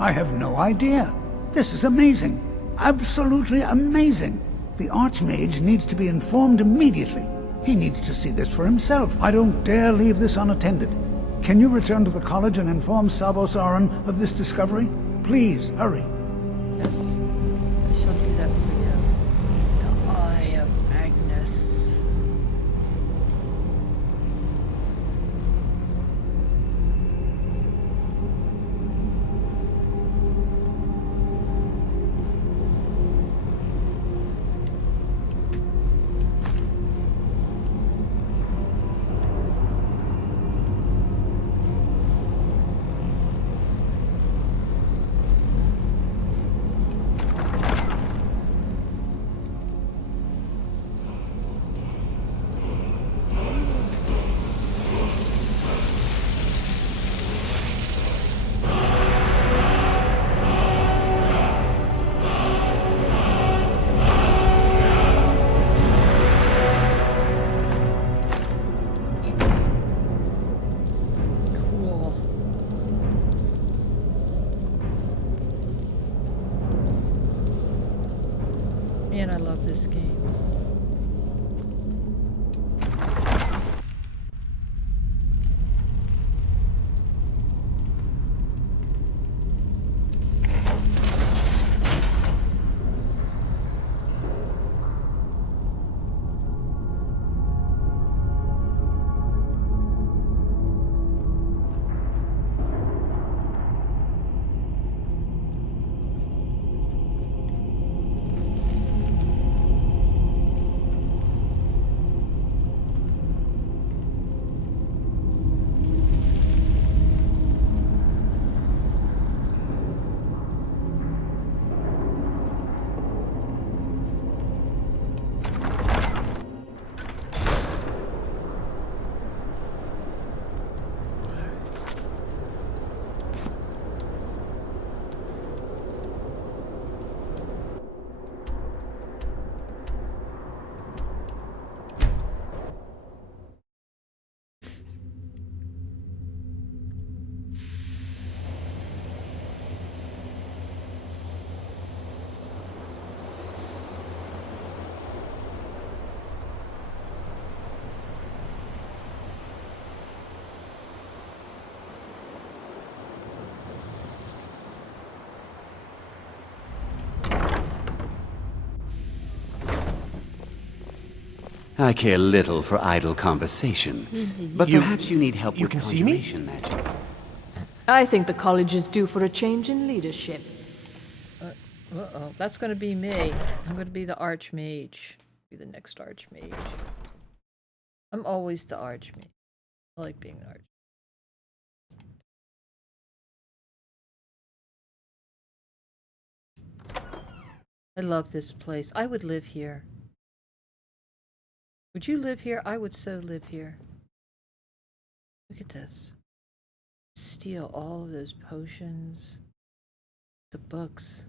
I have no idea. This is amazing. Absolutely amazing. The Archmage needs to be informed immediately. He needs to see this for himself. I don't dare leave this unattended. Can you return to the college and inform Savos Aran of this discovery? Please, hurry. Yes. I shall do that for you. The Eye of Magnus. Man, I love this game. I care little for idle conversation, but perhaps you need help with conjuration magic. I think the college is due for a change in leadership. Uh-oh, that's going to be me. I'm going to be the Archmage. Be the next Archmage. I'm always the Archmage. I like being an Arch. I love this place. I would live here. Would you live here? I would so live here. Look at this. Steal all of those potions. The books.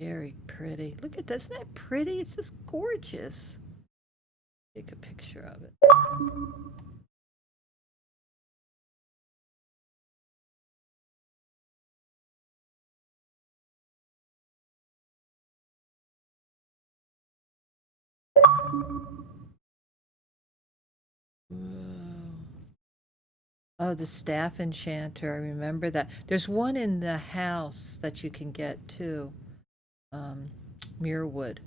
Very pretty. Look at that. Isn't that pretty? It's just gorgeous. Take a picture of it. Oh, the staff enchanter. I remember that. There's one in the house that you can get too. Muirwood.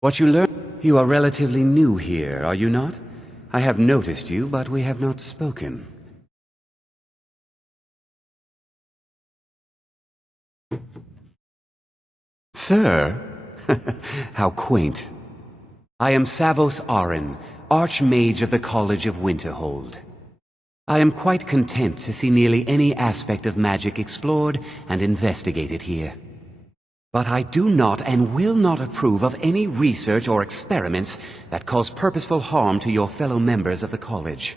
What you learn? You are relatively new here, are you not? I have noticed you, but we have not spoken. Sir? How quaint. I am Savos Arin, Archmage of the College of Winterhold. I am quite content to see nearly any aspect of magic explored and investigated here. But I do not and will not approve of any research or experiments that cause purposeful harm to your fellow members of the college.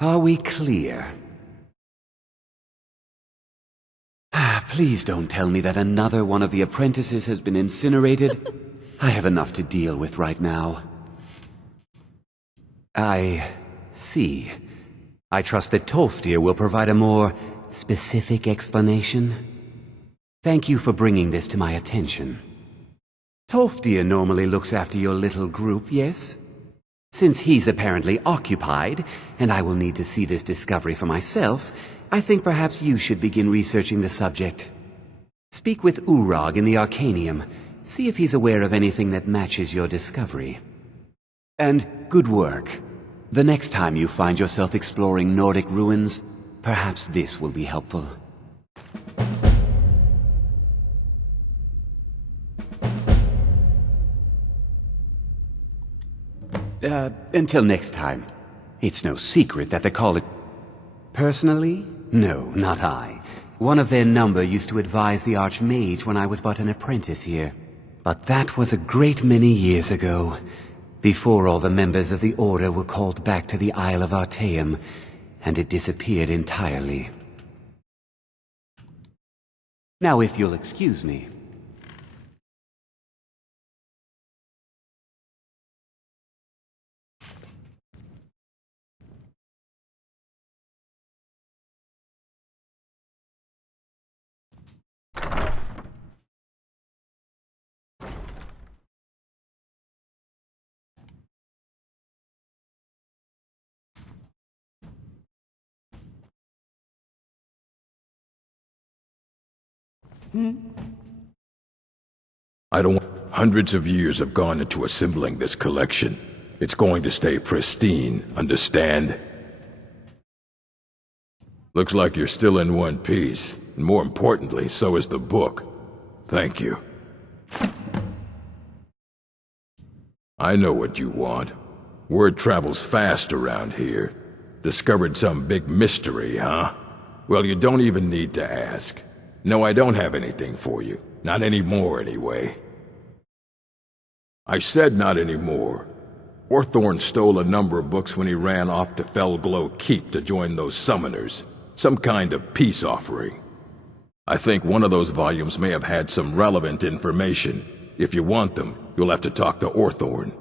Are we clear? Please don't tell me that another one of the apprentices has been incinerated. I have enough to deal with right now. I see. I trust that Tolfdir will provide a more specific explanation. Thank you for bringing this to my attention. Tolfdir normally looks after your little group, yes? Since he's apparently occupied, and I will need to see this discovery for myself, I think perhaps you should begin researching the subject. Speak with Urag in the Arcanium. See if he's aware of anything that matches your discovery. And good work. The next time you find yourself exploring Nordic ruins, perhaps this will be helpful. Until next time. It's no secret that the college... Personally? No, not I. One of their number used to advise the Archmage when I was but an apprentice here. But that was a great many years ago, before all the members of the Order were called back to the Isle of Artaeum, and it disappeared entirely. Now if you'll excuse me. I don't want... Hundreds of years have gone into assembling this collection. It's going to stay pristine, understand? Looks like you're still in one piece. And more importantly, so is the book. Thank you. I know what you want. Word travels fast around here. Discovered some big mystery, huh? Well, you don't even need to ask. No, I don't have anything for you. Not anymore, anyway. I said not anymore. Orthorn stole a number of books when he ran off to Felglow Keep to join those summoners. Some kind of peace offering. I think one of those volumes may have had some relevant information. If you want them, you'll have to talk to Orthorn.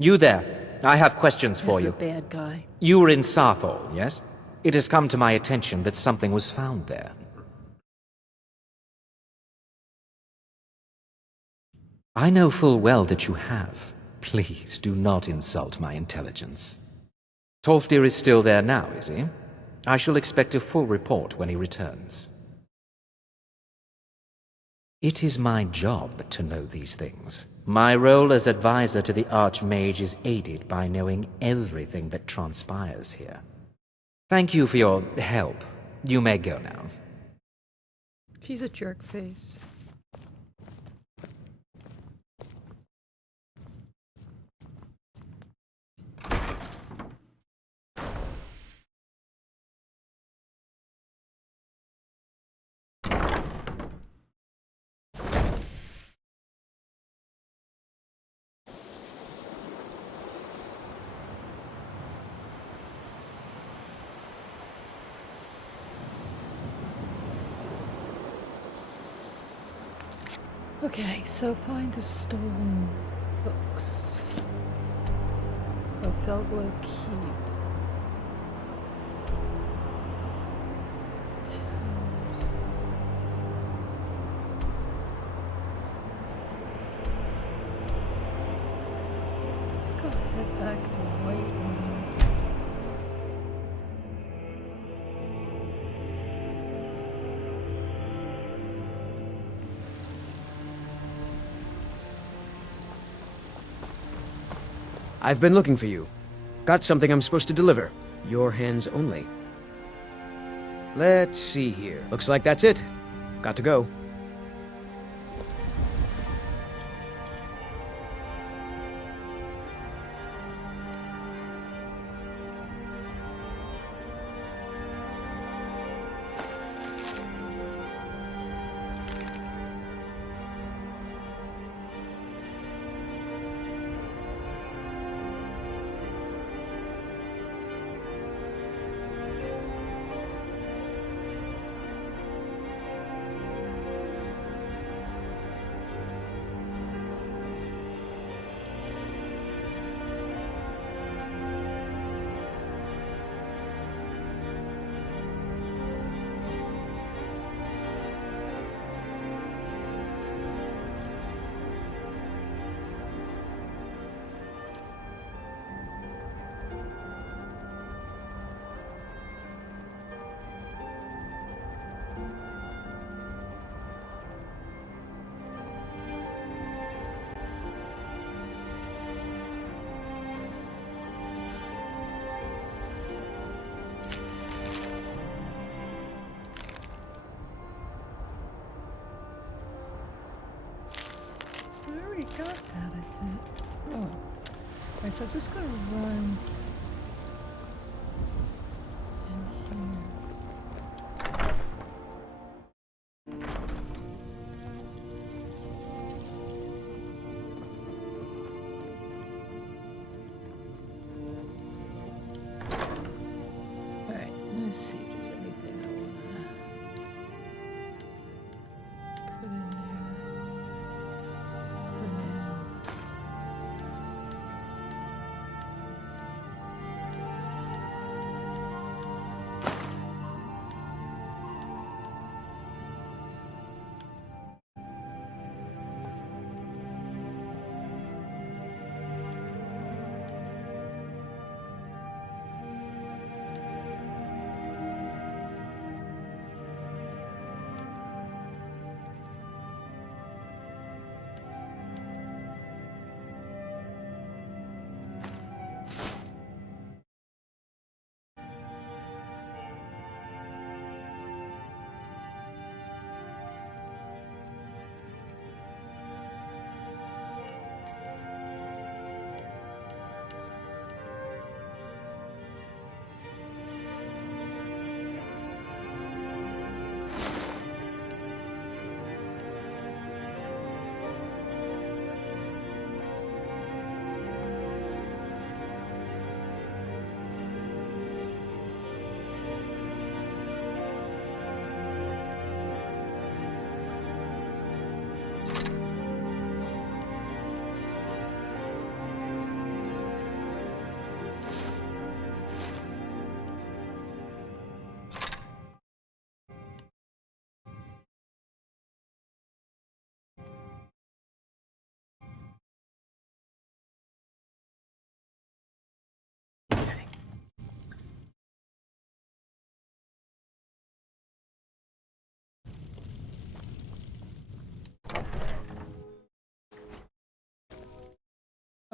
You there. I have questions for you. He's a bad guy. You were in Sarthol, yes? It has come to my attention that something was found there. I know full well that you have. Please do not insult my intelligence. Tolfdir is still there now, is he? I shall expect a full report when he returns. It is my job to know these things. My role as advisor to the Archmage is aided by knowing everything that transpires here. Thank you for your help. You may go now. She's a jerk face. Okay, so find the stolen books. Oh, Felglow Keep. Go head back to White Room. I've been looking for you. Got something I'm supposed to deliver. Your hands only. Let's see here. Looks like that's it. Got to go. I already got that, I think. Oh. Alright, so I'm just gonna run in here. Alright, let's see if there's anything I wanna put in there. For now.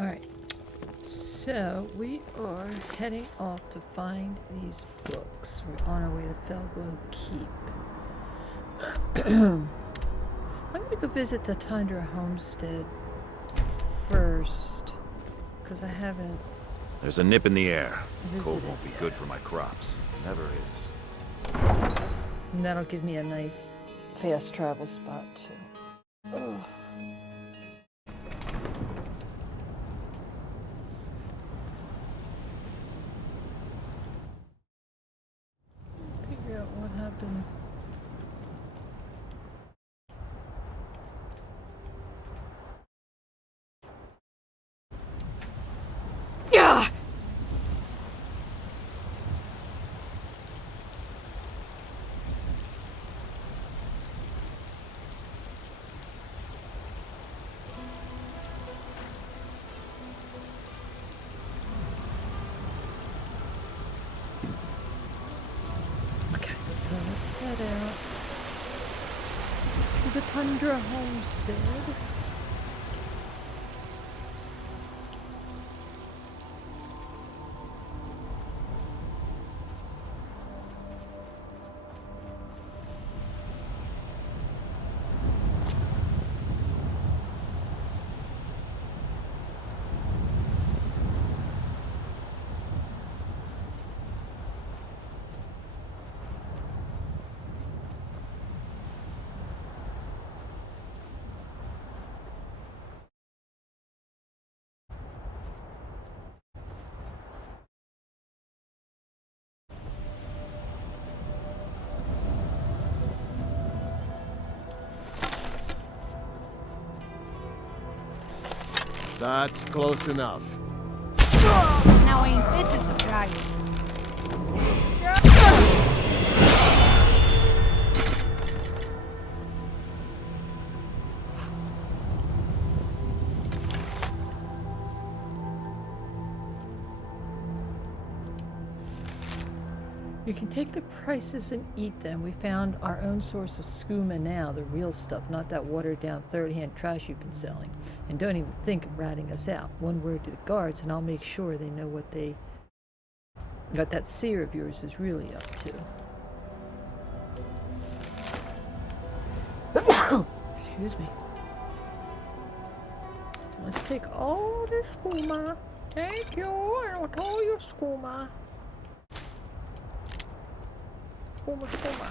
Alright. So, we are heading off to find these books. We're on our way to Felglow Keep. I'm gonna go visit the Tundra Homestead first, because I haven't. There's a nip in the air. Cold Visited. won't be good for my crops. Never is. And that'll give me a nice fast travel spot too. Ugh. Figure out what happened. Yeah! Okay, so let's head out to the Tundra Homestead. That's close enough. Now ain't this a surprise? You can take the prices and eat them. We found our own source of skooma now, the real stuff, not that watered-down third-hand trash you've been selling. And don't even think of ratting us out. One word to the guards, and I'll make sure they know what that seer of yours is really up to. Excuse me. Let's take all the skooma. Thank you, and with all your skooma. Skooma, skooma.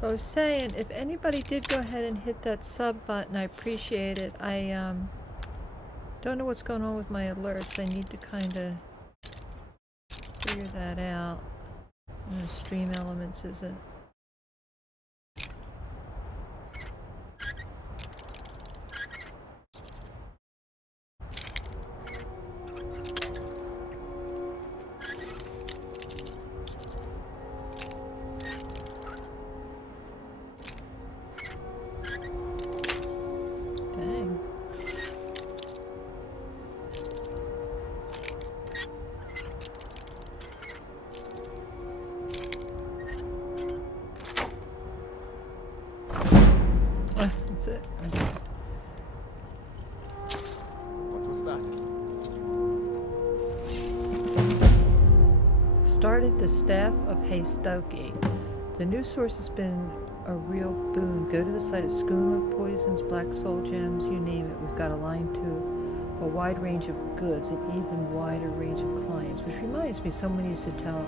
So I was saying, if anybody did go ahead and hit that sub button, I appreciate it. I don't know what's going on with my alerts. I need to kind of figure that out. Stream Elements isn't. Dang. That's it. Okay. What was that? Started the staff of Haystoki. The news source has been a real boon. Go to the site of skooma, poisons, black soul gems, you name it. We've got a line to a wide range of goods, an even wider range of clients. Which reminds me, someone used to tell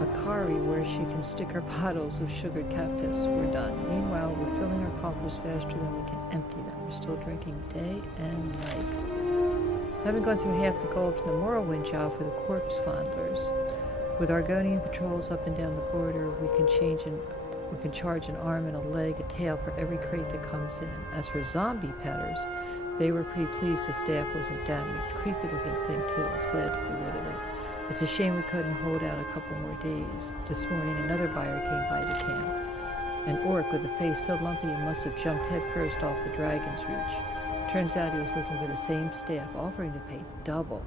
Akari where she can stick her bottles of sugared cat piss. We're done. Meanwhile, we're filling our coffers faster than we can empty them. We're still drinking day and night. Haven't gone through half the gold from the Morrowind job for the corpse fondlers. With Argonian patrols up and down the border, we can charge an arm and a leg, a tail for every crate that comes in. As for zombie pedders, they were pretty pleased the staff wasn't damaged. Creepy looking thing too. I was glad to be rid of it. It's a shame we couldn't hold out a couple more days. This morning another buyer came by the camp. An orc with a face so lumpy he must have jumped headfirst off the dragon's reach. Turns out he was looking for the same staff, offering to pay double.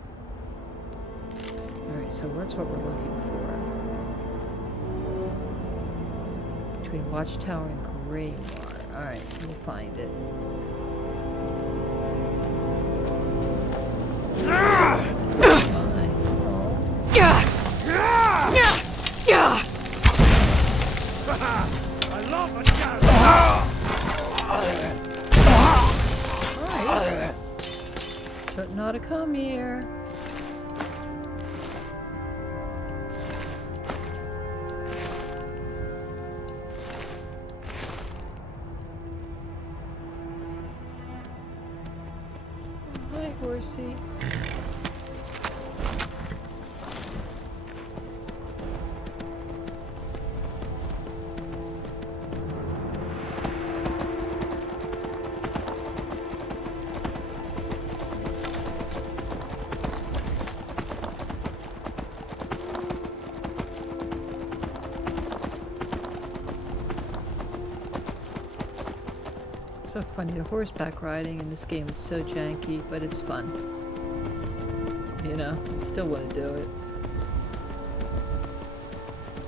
Alright, so that's what we're looking for. Between Watchtower and Greymar. Alright, we'll find it. I love a Alright. Shouldn't ought to come here. Hi, horsey. So funny, the horseback riding in this game is so janky, but it's fun. You know, I still want to do it.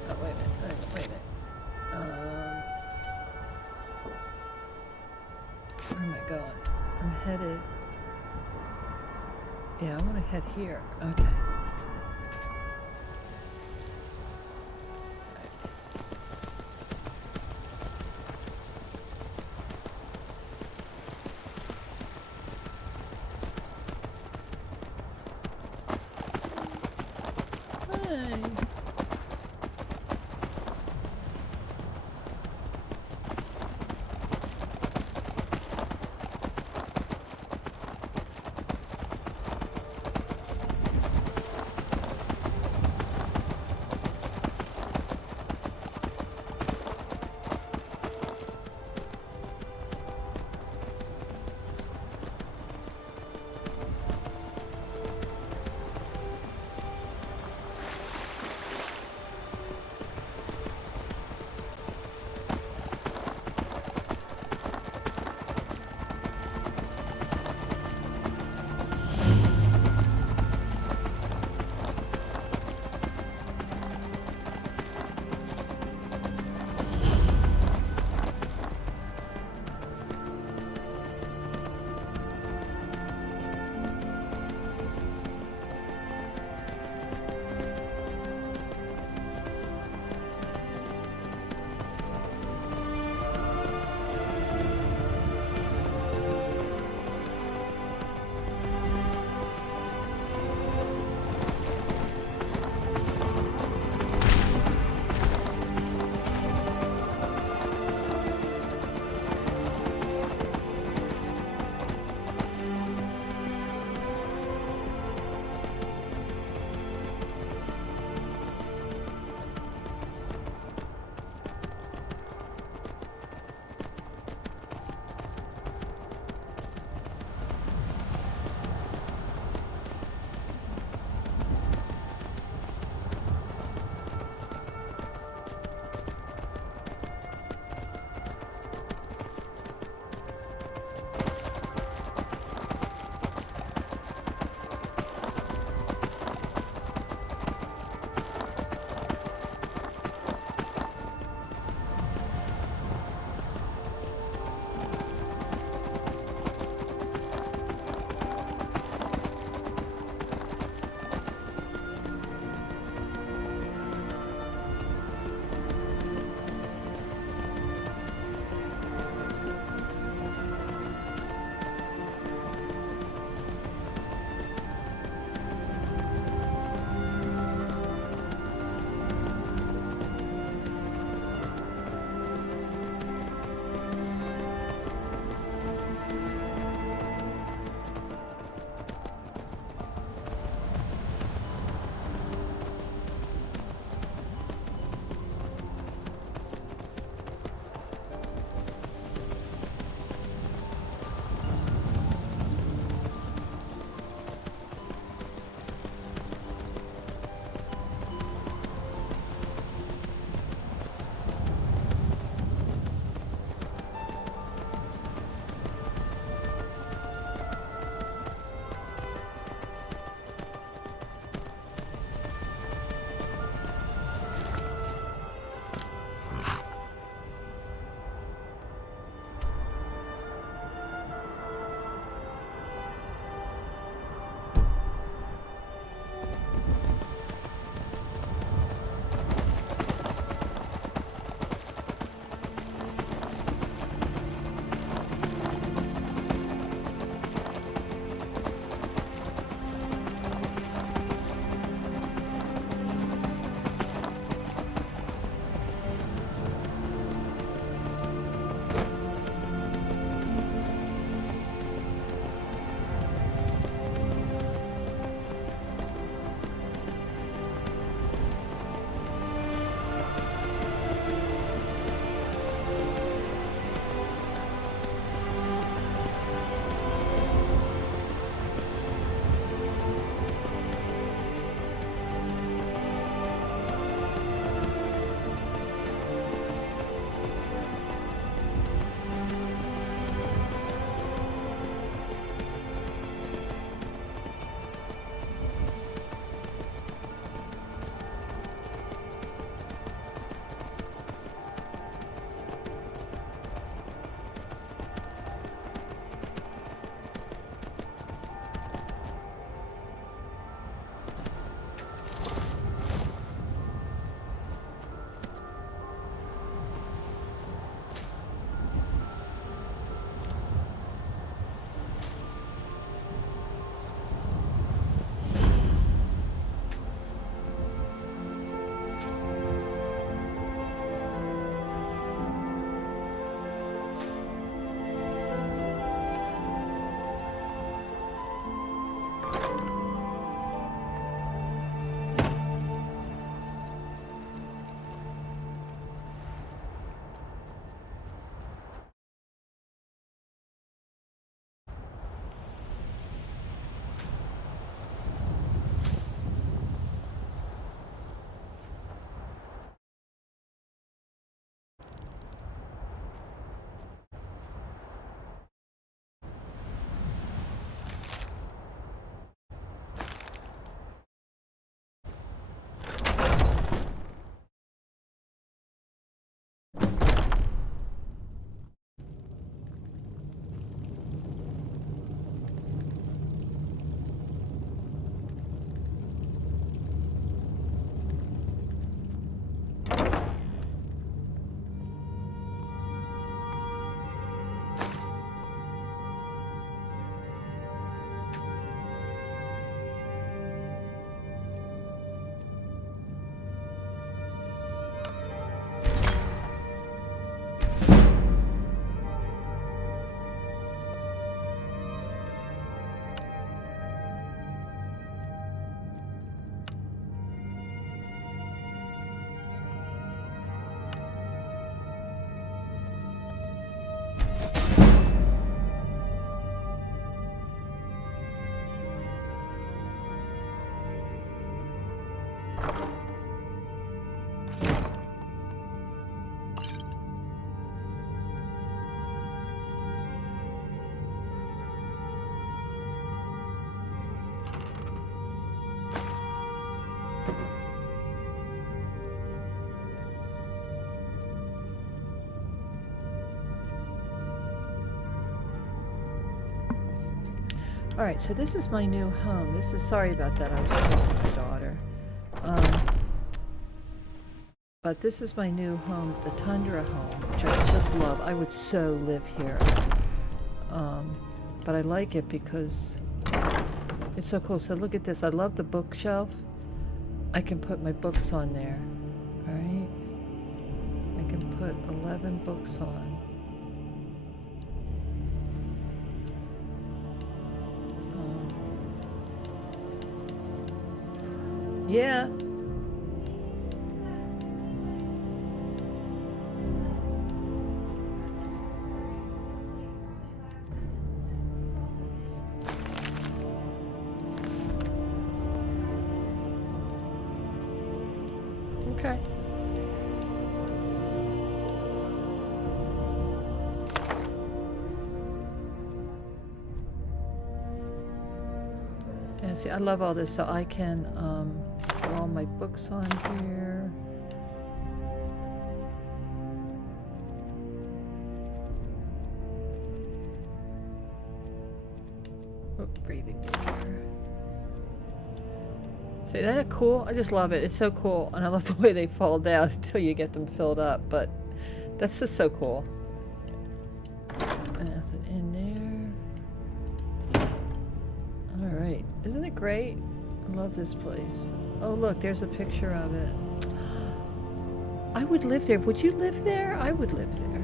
Oh, wait a minute, wait a minute. Where am I going? I'm headed... Yeah, I want to head here. Okay. Alright, so this is my new home. This is, sorry about that, I was talking with my daughter. But this is my new home, the Tundra home, which I just love. I would so live here. But I like it because it's so cool. So look at this. I love the bookshelf. I can put my books on there. Alright? I can put 11 books on. Yeah. Okay. And see, I love all this, so I can put all my books on here. Oh, breathing deeper. See, isn't that cool? I just love it. It's so cool. And I love the way they fall down until you get them filled up. But that's just so cool. Nothing in there. Alright. Isn't it great? I love this place. Oh, look. There's a picture of it. I would live there. Would you live there? I would live there.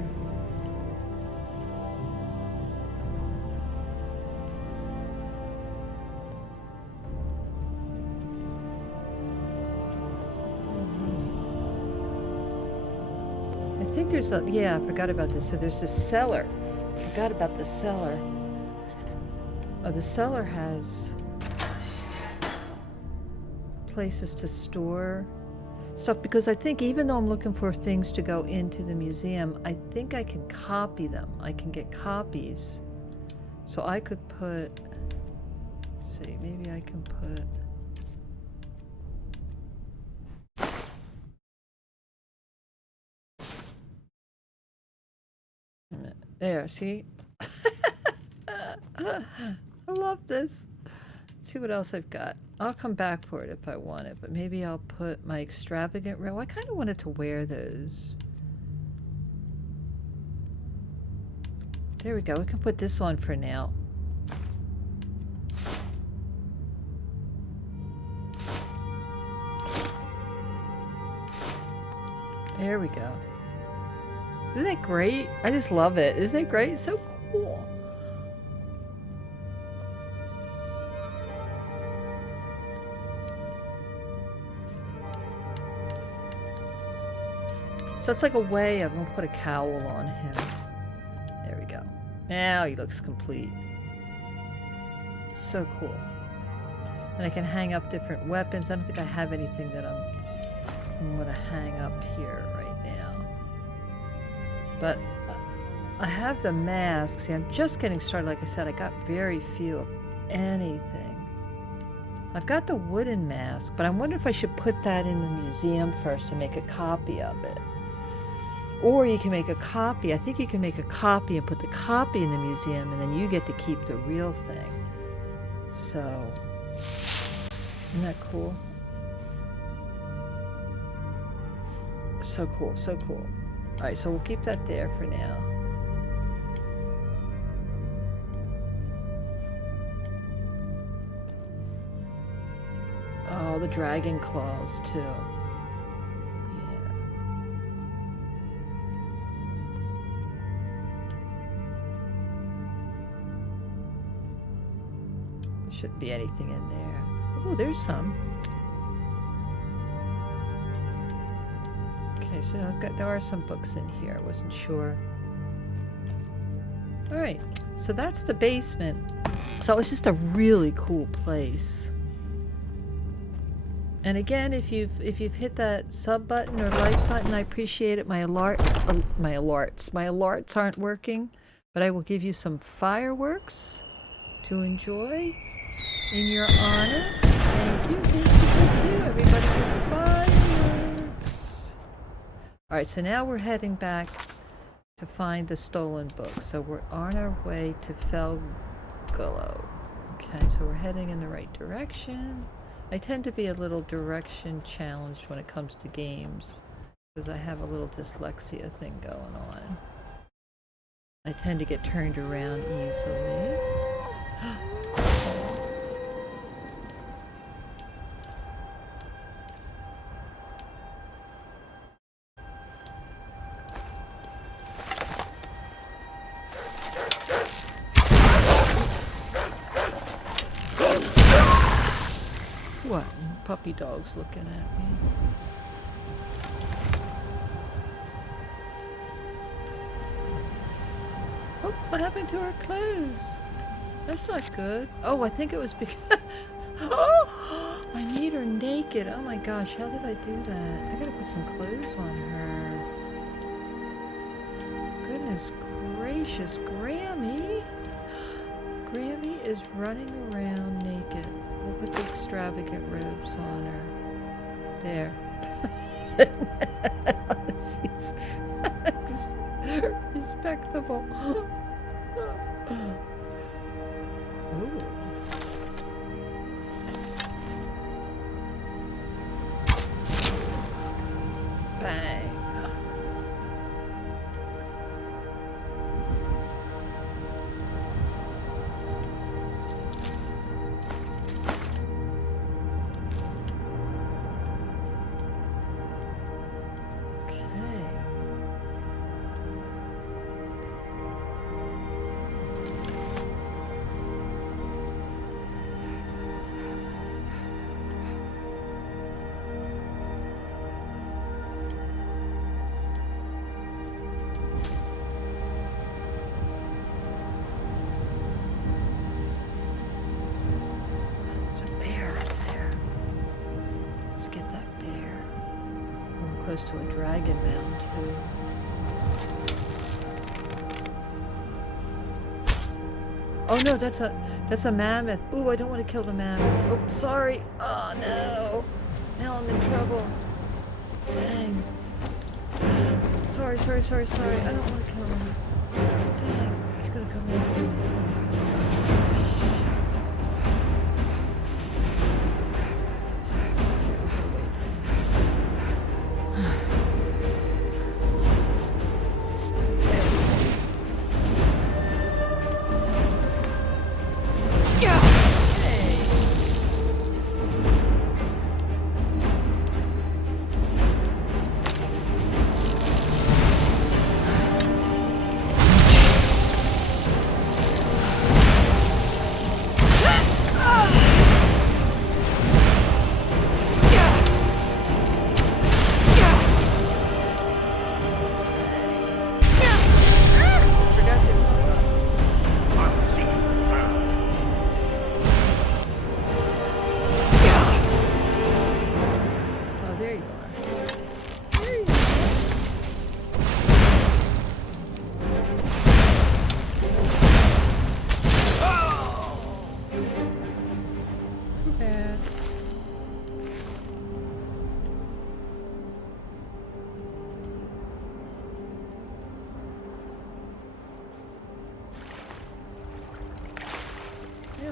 I think there's a, yeah, I forgot about this. So there's this cellar. I forgot about the cellar. Oh, the cellar has places to store stuff, because I think even though I'm looking for things to go into the museum, I think I can copy them. I can get copies. So I could put, let's see, maybe I can put, there, see? I love this. Let's see what else I've got. I'll come back for it if I want it, but maybe I'll put my extravagant row. I kind of wanted to wear those. There we go. We can put this on for now. There we go. Isn't it great? I just love it. Isn't it great? It's so cool. So it's like a way of, I'm gonna put a cowl on him. There we go. Now he looks complete. So cool. And I can hang up different weapons. I don't think I have anything that I'm gonna hang up here right now. But I have the mask. See, I'm just getting started. Like I said, I got very few of anything. I've got the wooden mask, but I wonder if I should put that in the museum first and make a copy of it. Or you can make a copy. I think you can make a copy and put the copy in the museum, and then you get to keep the real thing. So, isn't that cool? So cool, so cool. Alright, so we'll keep that there for now. Oh, the dragon claws, too. Shouldn't be anything in there. Oh, there's some. Okay, so there are some books in here. I wasn't sure. All right, so that's the basement. So it's just a really cool place. And again, if you've hit that sub button or like button, I appreciate it. My alerts aren't working, but I will give you some fireworks to enjoy in your honor. Thank you, thank you, thank you. Everybody gets fireworks. Alright, so now we're heading back to find the stolen book. So we're on our way to Felgullo. Okay, so we're heading in the right direction. I tend to be a little direction challenged when it comes to games because I have a little dyslexia thing going on. I tend to get turned around easily. What? Puppy dog's looking at me. Oh, what happened to our clothes? That's not good. Oh, I think it was because... Oh, I made her naked. Oh my gosh, how did I do that? I gotta put some clothes on her. Goodness gracious, Grammy. Grammy is running around naked. We'll put the extravagant robes on her. There. She's respectable. Ooh. Bang. Close to a dragon mound too. Oh no, that's a mammoth. Ooh, I don't want to kill the mammoth. Oh, sorry. Oh no. Now I'm in trouble. Dang. Sorry. I don't want to kill him. Dang. He's gonna come after me.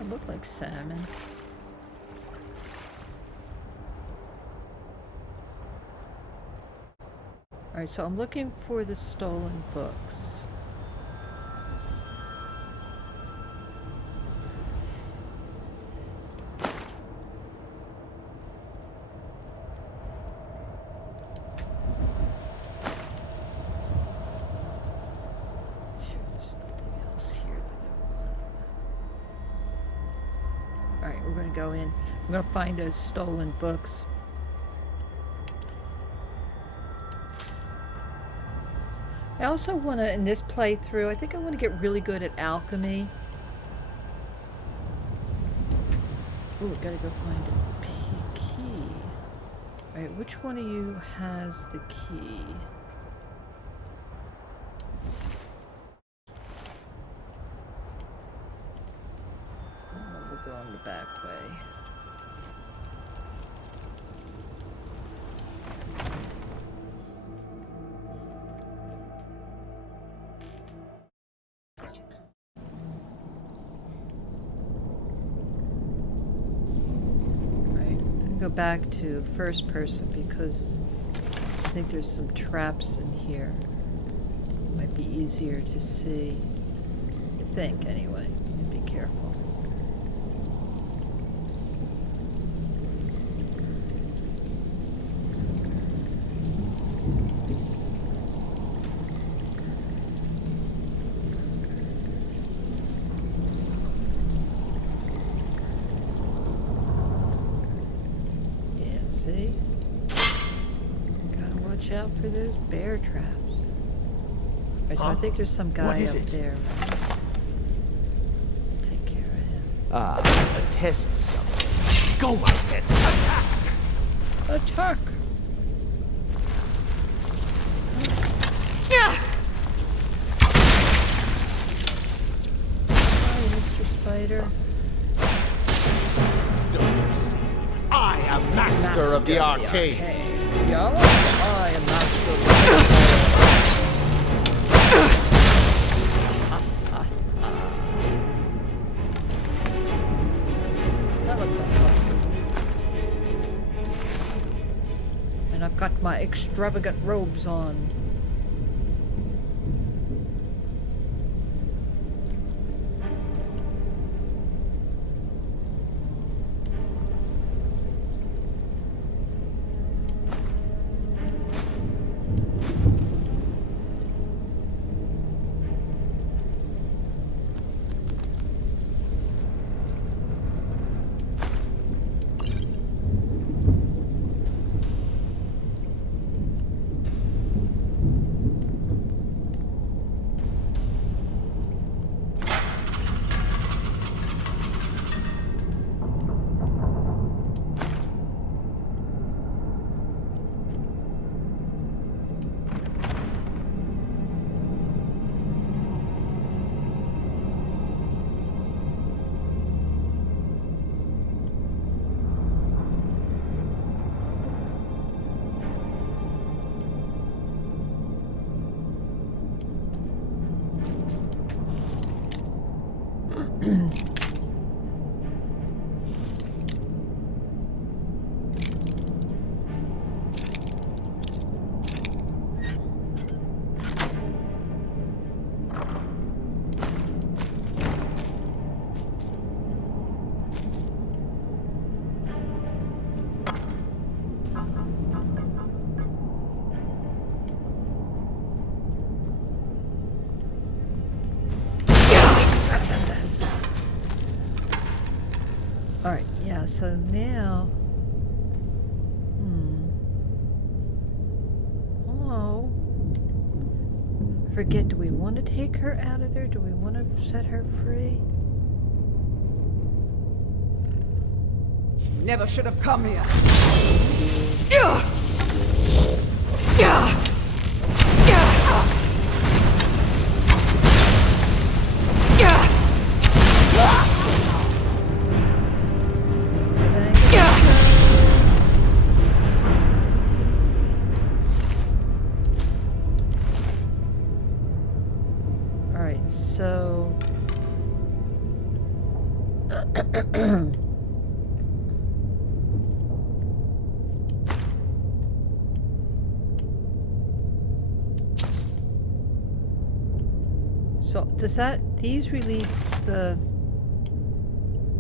Look like salmon. Alright, so I'm looking for the stolen books. Go in. I'm gonna find those stolen books. I also want to, in this playthrough, I think I want to get really good at alchemy. Ooh, gotta go find a key. Alright, which one of you has the key? Go on the back way. go back to first person because I think there's some traps in here. Might be easier to see. I think, anyway. Be careful. See? Gotta watch out for those bear traps. Right, so I think there's some guy up there, right? Take care of him. A test subject. Go, my head. Attack! Attack! Yeah! Hi, Mr. Spider. I am master of the arcade. Yeah? I am master of the That looks uncomfortable. And I've got my extravagant robes on. Alright, yeah, so now... Oh. I forget, do we want to take her out of there? Do we want to set her free? Never should have come here. Alright, so... So, does that... These release the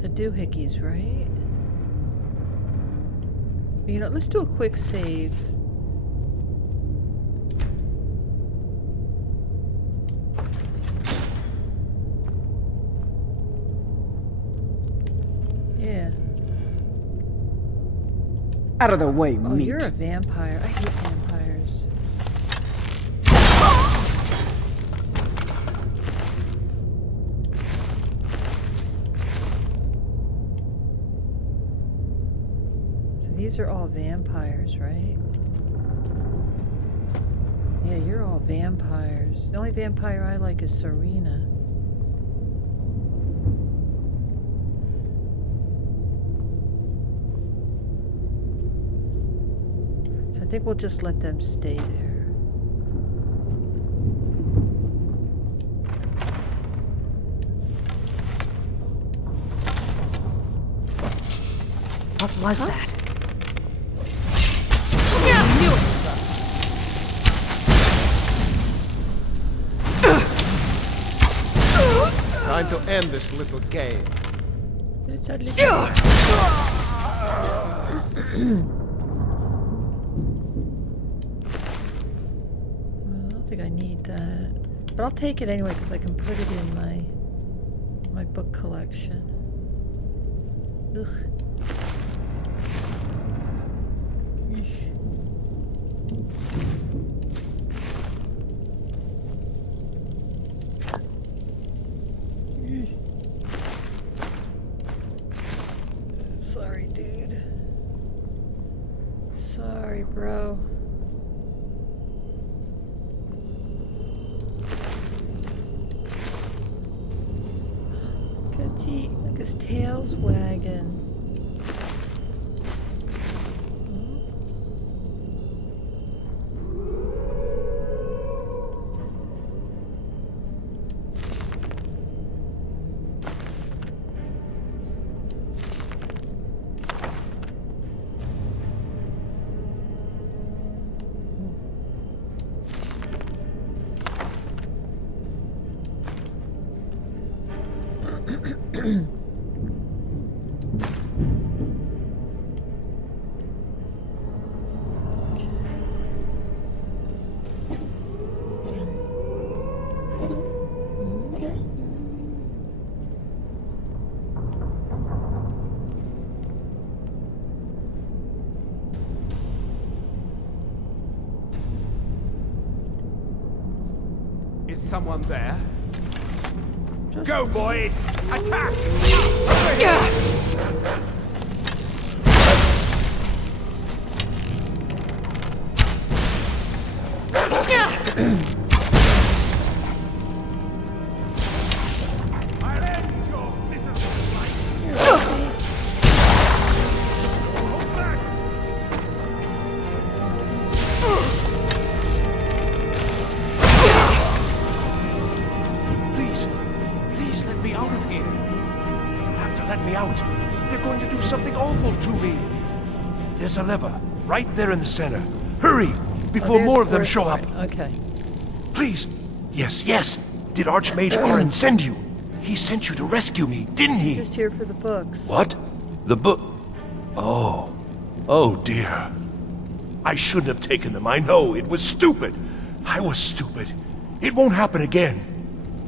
doohickeys, right? You know, let's do a quick save. Yeah. Out of the way, Oh, meat. you're a vampire. I hate vampires. So these are all vampires, right? Yeah, you're all vampires. The only vampire I like is Serena. I think we'll just let them stay there. What was that? time to end this little game. It's a little... I don't think I need that. But I'll take it anyway because I can put it in my book collection. Ugh. Sorry, dude. Sorry, bro. Look, his tail's wagging. Is someone there? Go, boys! Attack! Yes! I'll end your miserable life! Hold back! Please let me out of here. You have to let me out. They're going to do something awful to me. There's a lever right there in the center. Hurry, before more of them show up. Okay. Please. Yes. Did Archmage Arin send you? He sent you to rescue me, didn't he? Just here for the books. What? The book? Oh dear. I shouldn't have taken them. I know, it was stupid. I was stupid. It won't happen again.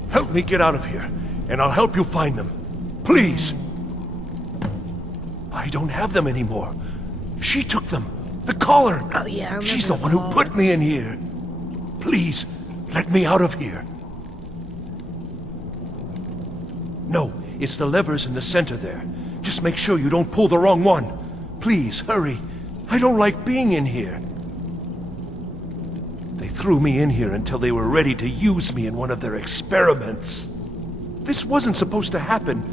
Help me get out of here, and I'll help you find them. Please. I don't have them anymore. She took them. The collar. Oh yeah, I remember. She's the one who put me in here. Please, let me out of here. No, it's the levers in the center there. Just make sure you don't pull the wrong one. Please, hurry. I don't like being in here. They threw me in here until they were ready to use me in one of their experiments. This wasn't supposed to happen.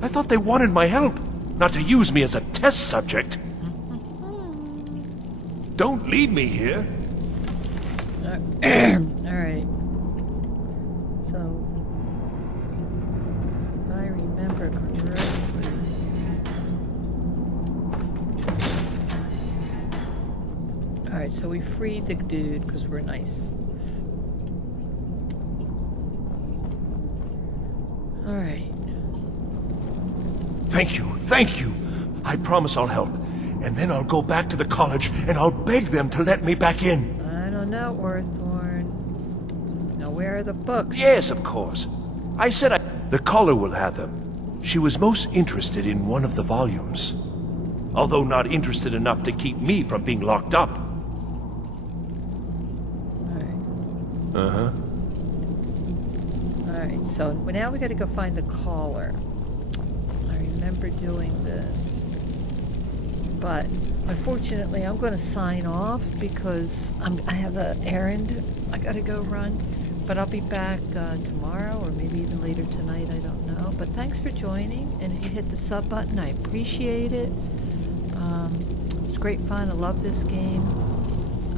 I thought they wanted my help, not to use me as a test subject. Don't leave me here. Alright. So, if I remember correctly. Alright, so we freed the dude because we're nice. Alright. Thank you. I promise I'll help. And then I'll go back to the college and I'll beg them to let me back in. I don't know, Orthorn. Now, where are the books? Yes, of course. I said the caller will have them. She was most interested in one of the volumes. Although not interested enough to keep me from being locked up. Alright. Uh-huh. Alright, so now we gotta go find the caller. I remember doing this. But unfortunately, I'm going to sign off because I have an errand I got to go run. But I'll be back tomorrow or maybe even later tonight. I don't know. But thanks for joining. And if you hit the sub button, I appreciate it. It's great fun. I love this game.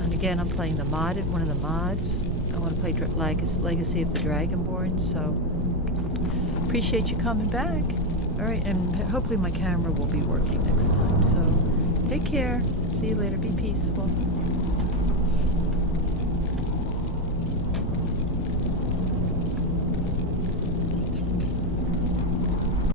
And again, I'm playing one of the mods. I want to play Legacy of the Dragonborn. So appreciate you coming back. All right, and hopefully my camera will be working next time. So take care. See you later. Be peaceful.